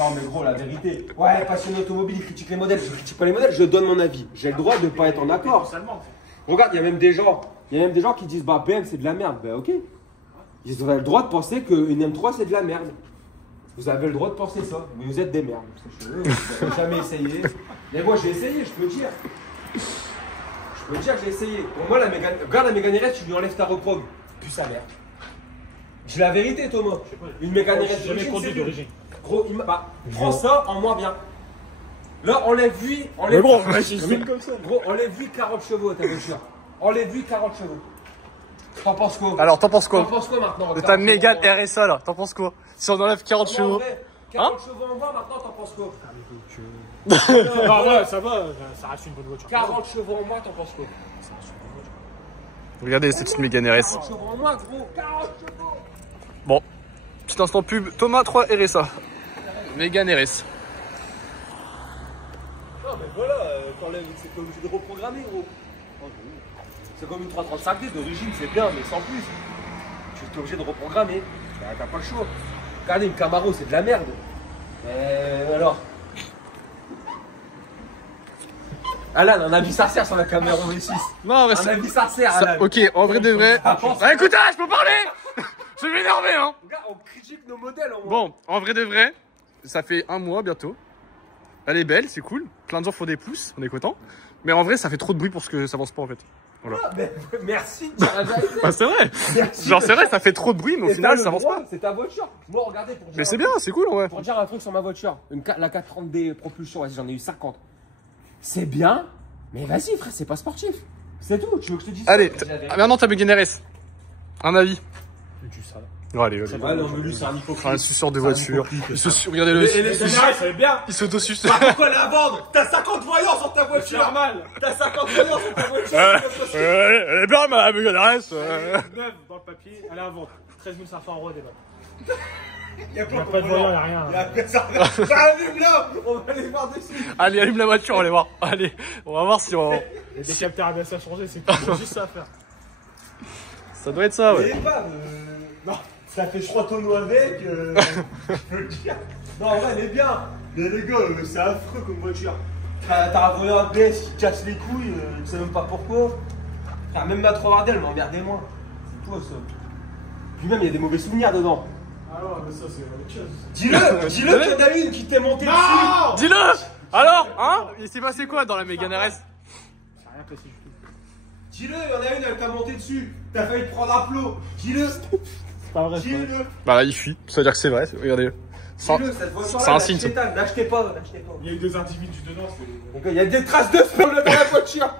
Non, mais gros, la vérité. Ouais, passionné automobile, il critique les modèles. Je critique pas les modèles, je donne mon avis. J'ai le droit de pas être en accord. Regarde, il y a même des gens qui disent bah BM c'est de la merde. Bah ok. Ils ont le droit de penser qu'une M3 c'est de la merde. Vous avez le droit de penser ça, mais vous êtes des merdes. Vous n'avez jamais essayé. Mais moi j'ai essayé, je peux le dire. Je peux le dire que j'ai essayé. Pour moi, regarde la Mégane RS, tu lui enlèves ta reprog. Plus sa mère. J'ai la vérité, Thomas. Une Mégane RS J'ai jamais conduit d'origine. Gros, prends ça en moins bien. Là, enlève-lui. Mais gros, j'imagine comme ça. Gros, enlève-lui 40 chevaux à ta voiture. Enlève-lui 40 chevaux. T'en penses quoi? Alors, t'en penses T'en quoi? penses quoi maintenant? De 40 ta Mégane chevaux en moins. RSA, là, t'en penses quoi? Si on enlève 40 Non, en chevaux. vrai, 40 chevaux en moins, maintenant, t'en penses quoi? Ah ouais, ça va, ça reste une bonne voiture. 40 chevaux en moins, t'en penses quoi? Regardez cette petite Mégane RS. 40 chevaux en moins, gros. 40 chevaux. Bon, petit instant pub. Thomas 3 RSA. Mégane RS. Non, mais voilà, c'est comme obligé de reprogrammer, gros. C'est comme une 335D d'origine, c'est bien, mais sans plus. Tu es obligé de reprogrammer. T'as pas le choix. Regardez, une Camaro, c'est de la merde. Alors. Alan, un avis sincère sur la Camaro V6. Non, mais Un avis sincère, ça, Alan. ok, en vrai de vrai. Ah, pense- Ah, écoutez, je peux parler. Je vais m'énerver, hein. Regarde, on critique nos modèles au moins. Bon, en vrai de vrai, ça fait un mois bientôt. Elle est belle, c'est cool. Plein de gens font des pouces, on est content. Mais en vrai, ça fait trop de bruit pour ce que ça avance pas en fait. Voilà. Ah, mais, merci de dire la vérité. Bah, c'est vrai. Merci. Genre, c'est vrai, ça fait trop de bruit, mais au Et final, t'as ça le avance droit, pas. C'est ta voiture. Moi, regardez pour dire. Mais c'est bien, c'est cool, ouais. Pour dire un truc sur ma voiture, la 430D propulsion, vas-y, j'en ai eu 50. C'est bien, mais vas-y, frère, c'est pas sportif. C'est tout, tu veux que je te dise Allez, ça? maintenant, t'as Mégane RS. Un avis. Tu ça. Non, allez, allez. Ouais, non, mais lui, c'est un hypocrite. Un suceur de voiture. Regardez-le. Et les générales, ça va bien. Il s'autosuce. Pourquoi la vendre? T'as 50 voyants sur ta voiture. C'est normal. T'as 50 voyants sur ta voiture. Elle est bien, ma Mégane RS. Neuve dans le papier, elle est à vendre. 13 500 € des notes. Il y a pas de voyant, il n'y a rien. Il y a personne. Allume là. On va aller voir dessus. Allez, allume la voiture, on va aller voir. Allez, on va voir si on. Et des capteurs ABS à changer, c'est tout. Juste ça à faire. Ça doit être ça, ouais. Non, ça fait 3 tonneaux avec. Je peux le dire. Non, en vrai, elle est bien. Mais les gars, c'est affreux comme voiture. T'as un volant ABS qui casse les couilles, tu sais même pas pourquoi. Frère, même ma 3 elle m'emmerdait moins. C'est toi ça. Puis même, il y a des mauvais souvenirs dedans. Ah ouais, mais ça, c'est autre chose. Dis-le qu'il y en a une qui t'est montée dessus. Dis-le. Alors, hein? Il s'est passé quoi dans la Mégane RS? C'est rien précis du tout. Dis-le, il y en a une, elle t'a monté dessus. T'as failli te prendre un plot. Dis-le. C'est pas vrai. Dis-le. Bah là, il fuit. Ça veut dire que c'est vrai. Regardez. Dis-le, cette voiture-là, c'est un signe. N'achetez pas, n'achetez pas. Il y a eu des individus dedans, c'est. Donc, il y a des traces de sperme dans la voiture.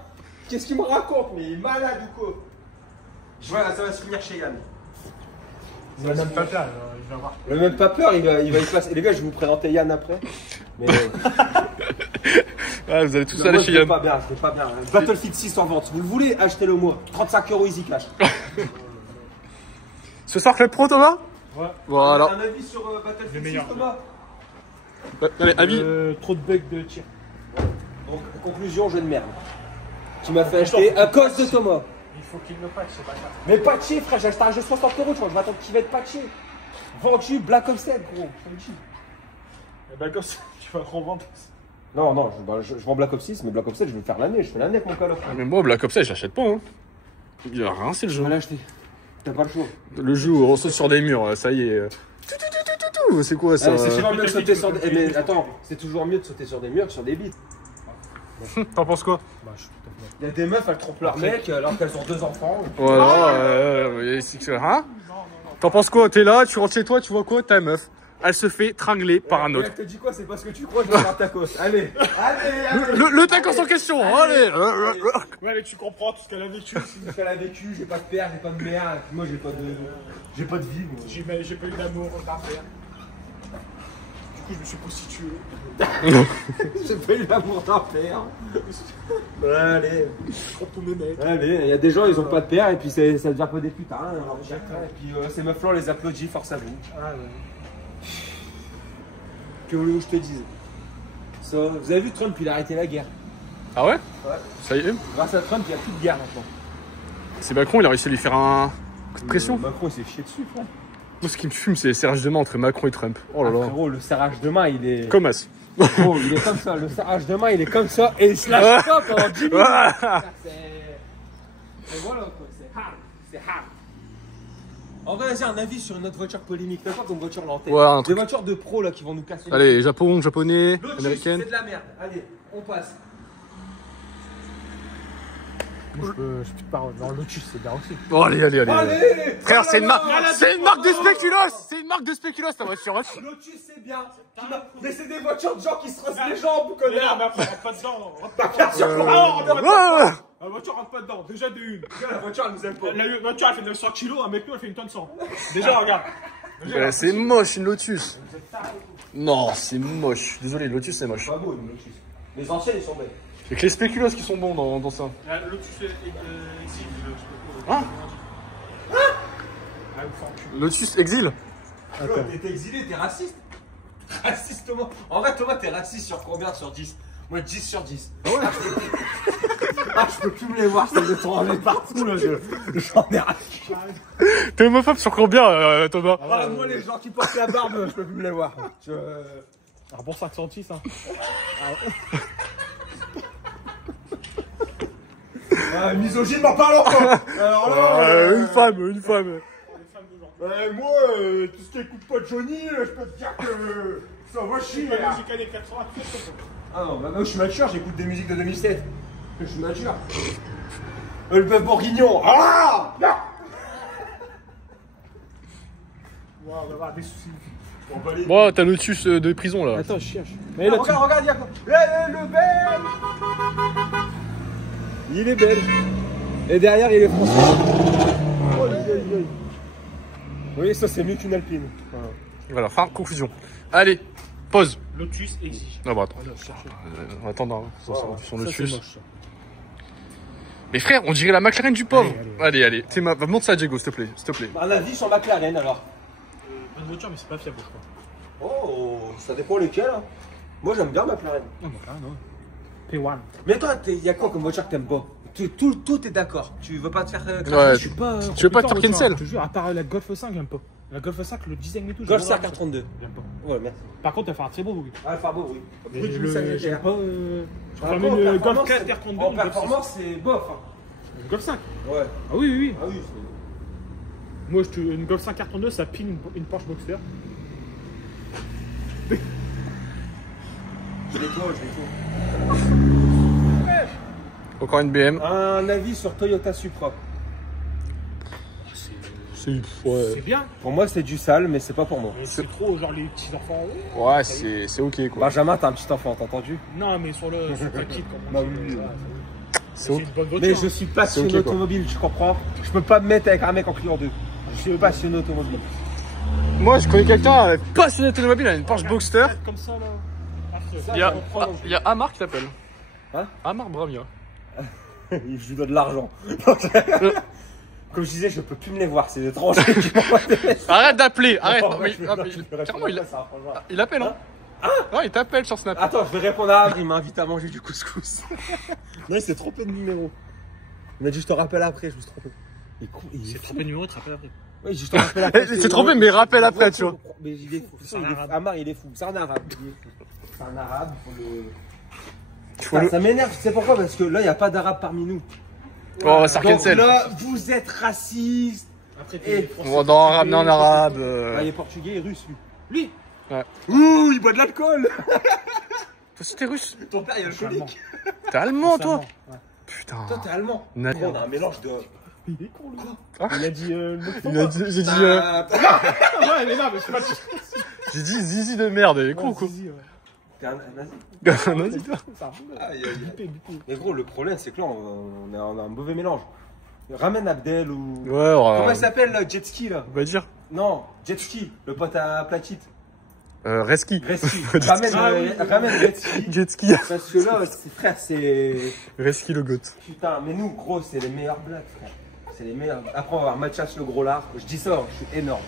Qu'est-ce qu'il me raconte? Mais il est malade ou quoi? Voilà, ça va se finir chez Yann. Il n'a même pas peur, je vais voir. Il n'a même pas peur, il va y passer. Les gars, je vais vous présenter Yann après. Mais Ah, vous allez tous moi, aller je chez fais Yann. pas bien, je fais pas bien. Battlefield 6 en vente. Si vous le voulez, achetez-le moi. 35 € easy cash. Ce soir, Club Pro, Thomas? Ouais. Voilà. Un avis sur Battlefield 6, meilleur. Thomas? Allez, avis. Trop de bugs de tir. Donc, conclusion, jeu de merde. Tu m'as fait acheter à cause de Thomas. Il faut qu'il me patch, c'est pas ça. Mais patché, frère, j'ai acheté un jeu 60 €, tu vois, je m'attends qu'il va être patché. Vendu Black Ops 7, gros. Je te le dis. Et bah, comme ça, tu vas revendre. Non, non, je vends Black Ops 6, mais Black Ops 7, je vais le faire l'année. Je fais l'année avec mon Call of. Mais moi, Black Ops 7, je l'achète pas. Hein. Il a rien, c'est le Je jeu. vais l'acheter. T'as pas le choix. Le jeu où on saute sur des murs, ça y est. C'est quoi ça? C'est toujours mieux de sauter sur des. Mais attends, c'est toujours mieux de sauter sur des murs que sur des bites. T'en penses quoi? Bah, je suis tout à fait. Il y a des meufs, elles trompent leur mec alors qu'elles ont 2 enfants. Voilà, hein? T'en penses quoi? T'es là, tu rentres chez toi, tu vois quoi? Ta meuf, elle se fait tringler par un Et autre. elle te dit quoi? C'est parce que tu crois que je vais faire tacos. Allez, allez. Le tacos en question, allez! Ouais, mais tu comprends tout ce qu'elle a vécu. Ce qu'elle a vécu, j'ai pas de père, j'ai pas de mère, et puis moi j'ai pas de vie. Moi. J'ai pas eu d'amour d'un père. Du coup, je me suis prostitué. J'ai pas eu l'amour d'un père. Allez, Contre tous mes mecs. allez, il y a des gens, ils ont pas de père, et puis ça devient pas des putains. Hein, alors, et puis ces meufs-là, on les applaudit, force à vous. Ah ouais. Que voulez-vous que je te dise? Ça, vous avez vu Trump, il a arrêté la guerre. Ah ouais? Ouais. Ça y est? Grâce à Trump, il n'y a plus de guerre maintenant. C'est Macron, il a réussi à lui faire un coup de pression. Macron, il s'est fiché dessus, frère. Moi, ce qui me fume, c'est les serrages de main entre Macron et Trump. Oh là Ah, là. frérot, le serrage de main, il est. Comme as. Gros, il est comme ça. Le serrage de main, il est comme ça. Et il se lâche pas pendant 10 minutes. Et voilà quoi, c'est hard. C'est hard. En vrai, vas-y, un avis sur une autre voiture polémique. T'as quoi comme voiture là en tête? Ouais, un Des truc. voitures de pro là qui vont nous casser. Allez, Japon, japonais, Lotus, américaine. c'est de la merde. Allez, on passe. Moi, je peux plus de parole. Non, Lotus, c'est bien aussi. Oh, allez, allez, allez. Allez. Frère, c'est une marque. Malade, C'est une marque de spéculoos. C'est une marque de spéculoos ta voiture. Lotus, c'est bien. Mais c'est des voitures de gens qui se rasent les jambes, Mais là, connard. mais après, rentre pas dedans. Bah, bien sûr qu'on rentre Ouais, pas. ouais. La voiture rentre pas dedans. Déjà de une. La voiture, elle nous aime pas. La voiture, elle fait 900 kg. Un mec, nous, elle fait une tonne 100. Déjà, regarde. C'est moche, une Lotus. Non, c'est moche. Désolé, Lotus, c'est moche. Pas beau, une Lotus. Les anciennes, ils sont belles. C'est que les spéculoos qui sont bons dans ça. La Lotus exil. Hein? Ah, vous faites enculer. Lotus Exil. T'es exilé, t'es raciste. Raciste, Thomas. En vrai, Thomas, t'es raciste sur combien sur 10? Moi, 10 sur 10. Ah ouais. Ah, je peux plus me les voir, ça me tomber partout, là. J'en ai ras. T'es homophobe sur combien, Thomas? Ah, moi, les gens qui portent la barbe, je peux plus me les voir. Un bon 506, hein. Ah, misogyne, m'en parle encore. Alors là. Une femme. Moi, tout ce qui écoute pas Johnny, je peux te dire que ça va chier. La musique années 80. Ah non, maintenant je suis mature, j'écoute des musiques de 2007. Je suis mature. Le bœuf bourguignon. Ah Wow, on va avoir des soucis. Bon, t'as Lotus de prison là. Attends, je cherche. Mais regarde, il y a quoi? Le belge. Il est belge. Et derrière, il est français. Vous voyez, ça c'est mieux qu'une alpine. Voilà, fin conclusion. Allez, pause. Lotus exige. Non, bah attends. On va attendre son Lotus. Mais frère, on dirait la McLaren du pauvre. Allez. Montre ça à Diego, s'il te plaît. Un avis sur McLaren alors. Bonne voiture, mais c'est pas fiable, je crois. Oh, ça dépend lesquels. Hein. Moi j'aime bien McLaren. Non, McLaren, non. P1. Mais toi, il y a quoi comme voiture que t'aimes pas? Tout est d'accord. Tu veux pas te faire Ouais, Je suis pas. Tu veux pas te faire cancel? Je te jure, à part la Golf 5, j'aime pas. La Golf 5, le design et tout. Golf j'aime pas. CR32. J'aime pas. Ouais, merci. Par contre, elle fait un très beau bruit. Alpha beau, oui. Mais Bruit du Sagittaire. j'aime pas. Je En préfère même le Golf performance, 4 c'est- R32. En performance, c'est bof. Hein. Le Golf 5. Ouais. Ah oui. Ah oui. Moi, une Golf 5 R32, ça pine une Porsche Boxster. Je l'ai tout. Encore une BM. Un avis sur Toyota Supra. C'est C'est bien. Pour moi, c'est du sale, mais c'est pas pour moi. Mais c'est trop, genre les petits enfants. Ouais, c'est ok quoi. Benjamin, t'as un petit enfant, t'as entendu? Non, mais sur ta kit, comme Bah on dit. oui. C'est ok. une bonne voiture. Mais je suis passionné C'est ok, quoi. automobile, tu comprends? Je peux pas me mettre avec un mec en client 2. Je suis passionné automobile. Moi, je connais quelqu'un passionné d'automobile, il a une Porsche Boxster. Comme ça, là. Il y a Amar qui t'appelle. Hein? Amar Bramia. Je lui donne de l'argent. Comme je disais, je peux plus me les voir, c'est des étrangers qui m'intéressent. Arrête d'appeler, arrête. Non, Non, moi, mais- je vais- ah, mais je vais carrément, répondre à ça, franchement. il appelle, hein. Ouais, il t'appelle sur Snap. Attends, je vais répondre à Amr, il m'invite à manger du couscous. Non, il s'est trompé de numéro. Il m'a dit, je te rappelle après, je me suis trompé. Il est C'est fou. trompé de numéro, tu te rappelles après. Oui, je te rappelle après. Il s'est trompé, mais rappelle après, tu vois. Mais il est fou. Amar, il est fou. C'est un arabe. Il est fou. C'est un arabe. Ça m'énerve, tu sais pourquoi? Parce que là, il n'y a pas d'arabe parmi nous. Oh, ça Donc cancel. là, vous êtes raciste. Après, Et- On va en ramener en arabe. Ah, il est portugais et russe, lui. Lui. Ouais. Ouh, il boit de l'alcool. Toi aussi, t'es russe. Ton père, il est alcoolique. T'es allemand, toi. Ouais. Putain. Toi, t'es allemand. Na- Gros, on a un mélange de. Il est con, lui. Ah. Il a dit. J'ai dit, Ouais, mais non, mais c'est pas. j'ai dit zizi de merde, il est con quoi. T'es un nazi. Non, dis-toi. Aïe, aïe, aïe. Mais gros, le problème, c'est que là, on a un mauvais mélange. Ramène Abdel ou. Ouais, Comment il s'appelle, le jet ski, là? on va dire. Non, jet ski, le pote à platite. Reski. Reski. Ramène jet ski. Jet ski. Parce que là, frère, c'est. Reski le goat. Putain, mais nous, gros, c'est les meilleures blagues, frère. C'est les meilleurs. Après, on va voir Mathias le gros lard. Je dis ça, je suis énorme.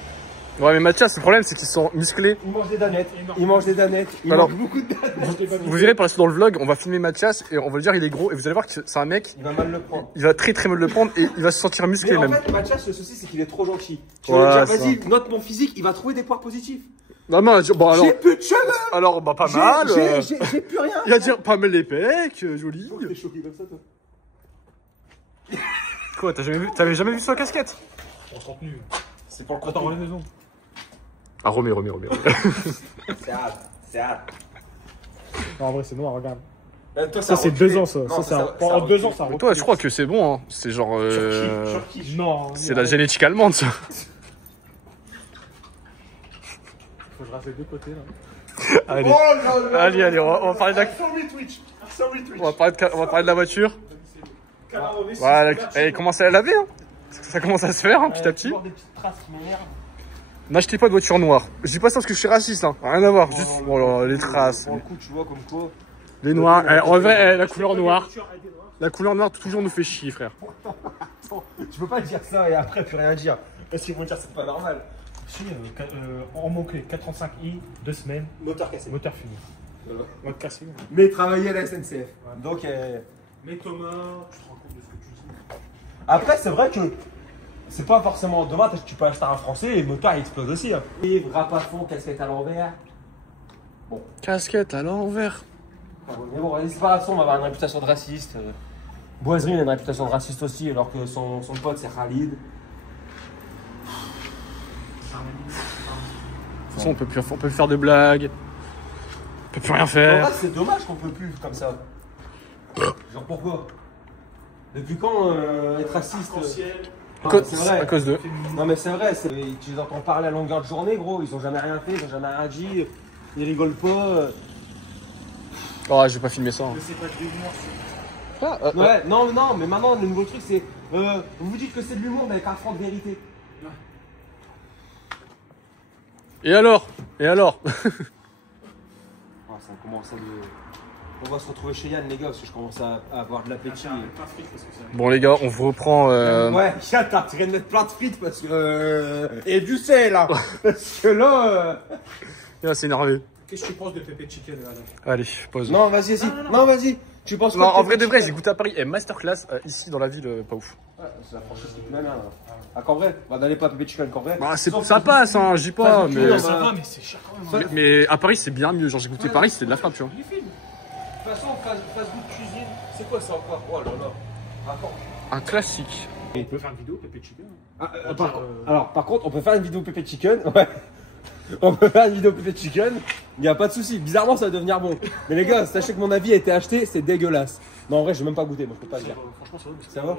Ouais, mais Mathias, le problème, c'est qu'ils sont musclés. Il mange des danettes. Il mange des danettes. Il Alors, mange beaucoup de danettes. Vous verrez par la suite dans le vlog, on va filmer Mathias et on va lui dire il est gros. Et vous allez voir que c'est un mec, Il va mal le prendre. il va très mal le prendre et il va se sentir musclé Mais en même. fait, Mathias, le souci, c'est qu'il est trop gentil. Tu Ouais, vas lui ça. dire, vas-y, note mon physique, il va trouver des points positifs. Non, bon alors. J'ai plus de cheveux. Alors, bah pas mal. J'ai plus rien. Il va dire pas mal les pecs, joli. T'es choqué comme ça, toi. Quoi, t'avais jamais vu sa casquette? On se contenu. C'est pour le Attends, contenu. relève les ongles. Ah, remets. C'est hâte. C'est hâte. Non, en vrai, c'est noir, regarde. Toi, Ça, c'est 2 ans, ça. Ça, c'est pendant 2 ans, ça. Toi, je crois que c'est bon, hein. C'est genre. Surkiff. Non. C'est la génétique allemande, ça. Faut que je rase les deux côtés, là. Allez, Oh là là. allez, on va parler de la, Sorry Twitch. Sorry Twitch. on va parler de la voiture. Voilà, elle commence à la laver, hein. Ça commence à se faire, hein, petit à petit. Toujours des petites traces qui m'énervent. N'achetez pas de voiture noire. Je dis pas ça parce que je suis raciste, hein. Rien à voir. Juste, oh là là, les traces. Pour le coup, tu vois, comme quoi. Les noirs. En vrai, la couleur noire. La couleur noire toujours nous fait chier, frère. Tu peux pas dire ça et après plus rien dire. Parce qu'ils vont dire c'est pas normal. Si, en manqué 435i, 2 semaines, Moteur cassé. moteur fini. Mode cassé. Mais travailler à la SNCF. Donc, Mais Thomas, tu te rends compte de ce que tu dis. après, c'est vrai que c'est pas forcément demain, tu peux acheter un français et le moteur il explose aussi. Hein. Livre, rap à fond, casquette à l'envers. Casquette à l'envers. Mais bon, c'est pas grave, on va avoir une réputation de raciste. Boiserie, il a une réputation de raciste aussi, alors que son pote c'est Khalid. De toute façon, on peut plus faire de blagues. On peut plus rien En faire. vrai, c'est dommage qu'on peut plus comme ça. Genre pourquoi? Depuis quand être raciste C'est vrai. À cause de. Non mais c'est vrai, tu les entends parler à longueur de journée, gros. Ils ont jamais rien fait, ils ont jamais rien dit. Ils rigolent pas. Oh, je vais pas filmer ça. Hein. C'est pas de l'humour. Ouais, non, mais maintenant le nouveau truc c'est. Vous vous dites que c'est de l'humour, mais avec un fond de vérité. Et alors? Ah, ça commence à On va se retrouver chez Yann, les gars, parce que je commence à avoir de l'appétit. Bon, les gars, on vous reprend. Ouais, Yann, t'as tiré de mettre plein de frites parce que. Et du sel, là. Parce que là. Ah, c'est énervé. Qu'est-ce que tu penses de Pépé Chicken, Adam? Allez, pause. Non, vas-y, non, vas-y. Tu penses Non, en vrai de vrai, j'ai goûté à Paris. Et masterclass ici dans la ville, pas ouf. Ouais, c'est la franchise qui te mène à Cambrai. Bah, n'allez pas à Pépé Chicken Cambrai. Bah, ça passe, hein, je dis pas, mais. Ça va, mais c'est cher quand même. Mais à Paris, c'est bien mieux. Genre, j'ai goûté Paris, c'était de la frappe, tu vois. De toute façon, fast-food cuisine, c'est quoi ça encore? Oh là là. Un classique. On peut faire une vidéo Pépé Chicken. Alors, par contre, on peut faire une vidéo Pépé Chicken. Ouais. On peut faire une vidéo Pépé Chicken. Il n'y a pas de souci. Bizarrement, ça va devenir bon. Mais les gars, sachez que mon avis a été acheté. C'est dégueulasse. Non, en vrai, j'ai même pas goûté. Moi, je peux pas le dire. Franchement, Ça va?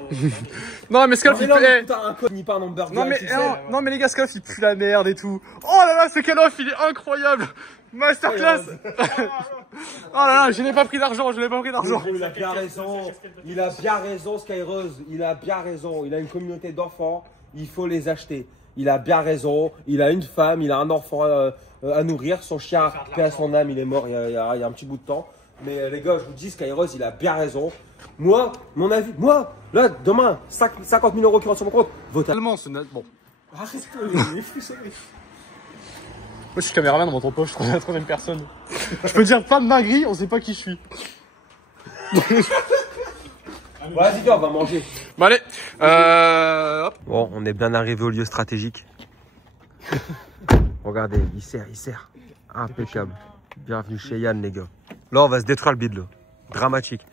Non, mais Scalf, il non, mais pue. putain, un code, ni pas un hamburger. Non, mais, XXL. non, mais les gars, Scalf, il pue la merde et tout. Oh là là, ce Scalf, il est incroyable. Masterclass. Oh là là, je n'ai pas pris d'argent, Il a bien raison. Il a bien raison, Skyrose. Il a bien raison. Il a une communauté d'enfants. Il faut les acheter. Il a bien raison. Il a une femme. Il a un enfant à nourrir. Son chien, paix à son âme, il est mort il y a un petit bout de temps. Mais les gars, je vous dis, Skyrose, il a bien raison. Moi, mon avis, là, demain, 50 000 € qui rentrent sur mon compte, votez. Tellement, c'est bon. Arrête-toi, il est fou, ça. Moi, je suis caméraman dans ton poche, je connais la troisième personne. Je peux dire pas de dinguerie, on sait pas qui je suis. Vas-y, viens, on va manger. Bon, allez. Hop. Bon, on est bien arrivé au lieu stratégique. Regardez, il sert. Impeccable. Bienvenue chez Yann, les gars. Là, on va se détruire le bide, là. Dramatique.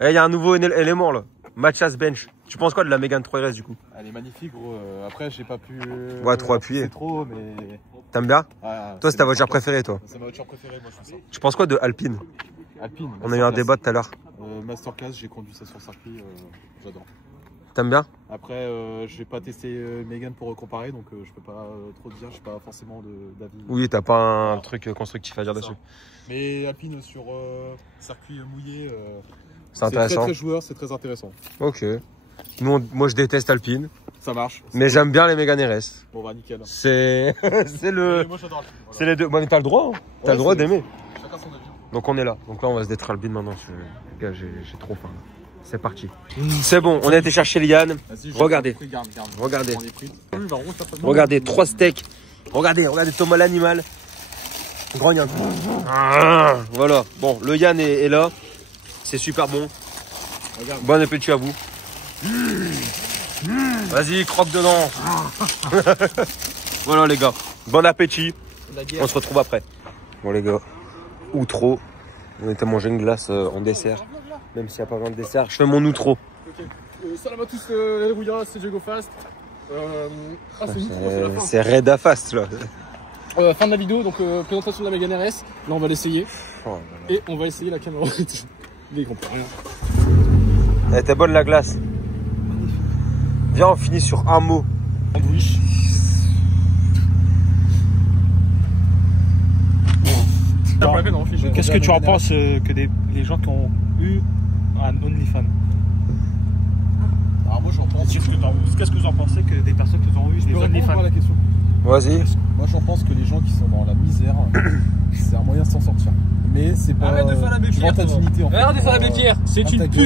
Eh, il y a un nouveau élément, là. Mathias Bench. Tu penses quoi de la Mégane 3RS, du coup? Elle est magnifique, gros. Après, j'ai pas pu. Ouais, trop appuyé. C'est trop, mais. T'aimes bien? Ah, toi, c'est ta voiture préférée, toi? C'est ma voiture préférée, moi, je fais ça. Tu penses quoi de Alpine? Alpine. On a eu un débat tout à l'heure. Masterclass, j'ai conduit ça sur circuit. J'adore. T'aimes bien? Après, je vais pas tester Mégane pour comparer, donc je peux pas trop te dire. J'ai pas forcément d'avis. Oui, t'as pas un truc constructif à dire dessus. Mais Alpine sur circuit mouillé. C'est intéressant. Très joueur, c'est très intéressant. Ok. Moi, je déteste Alpine. Ça marche. Mais j'aime bien les Mégane RS. Bon, bah nickel. C'est le. Moi, j'adore Alpine. C'est les deux. Bon, mais t'as le droit. Hein. T'as le droit d'aimer. Chacun son avis. Donc on est là. Donc là, on va se détruire le bide maintenant. Les gars, j'ai trop faim. C'est parti. C'est bon, on a été chercher Yann. Regardez. Regardez. Regardez, 3 steaks. Regardez Thomas l'animal. Grand Yann. Voilà. Bon, le Yann est là. C'est super bon. Bon appétit à vous. Vas-y, croque dedans. Voilà les gars. Bon appétit. On se retrouve après. Bon les gars. Outro. On était manger une glace en dessert. Même s'il n'y a pas vraiment de dessert. Je fais mon outro. Ok. Salam à tous les rouillas, c'est Diego Fast. C'est Reda Fast là. Fin de la vidéo, donc présentation de la Mégane RS. Là, on va l'essayer. Oh, et on va essayer la caméra. Il comprend rien. Elle était bonne la glace. Viens, on finit sur un mot. Sandwich. Qu'est-ce que tu en penses que les gens qui ont eu un OnlyFans? Alors, moi, j'en pense. Qu'est-ce que vous en pensez que des personnes qui ont eu des OnlyFans? La question. Vas-y. Moi, j'en pense que les gens qui sont dans la misère, c'est un moyen de s'en sortir. Mais c'est pas. Arrête de faire la béquille. Vends ta dignité en fait. Arrête de faire la béquille. C'est une pute.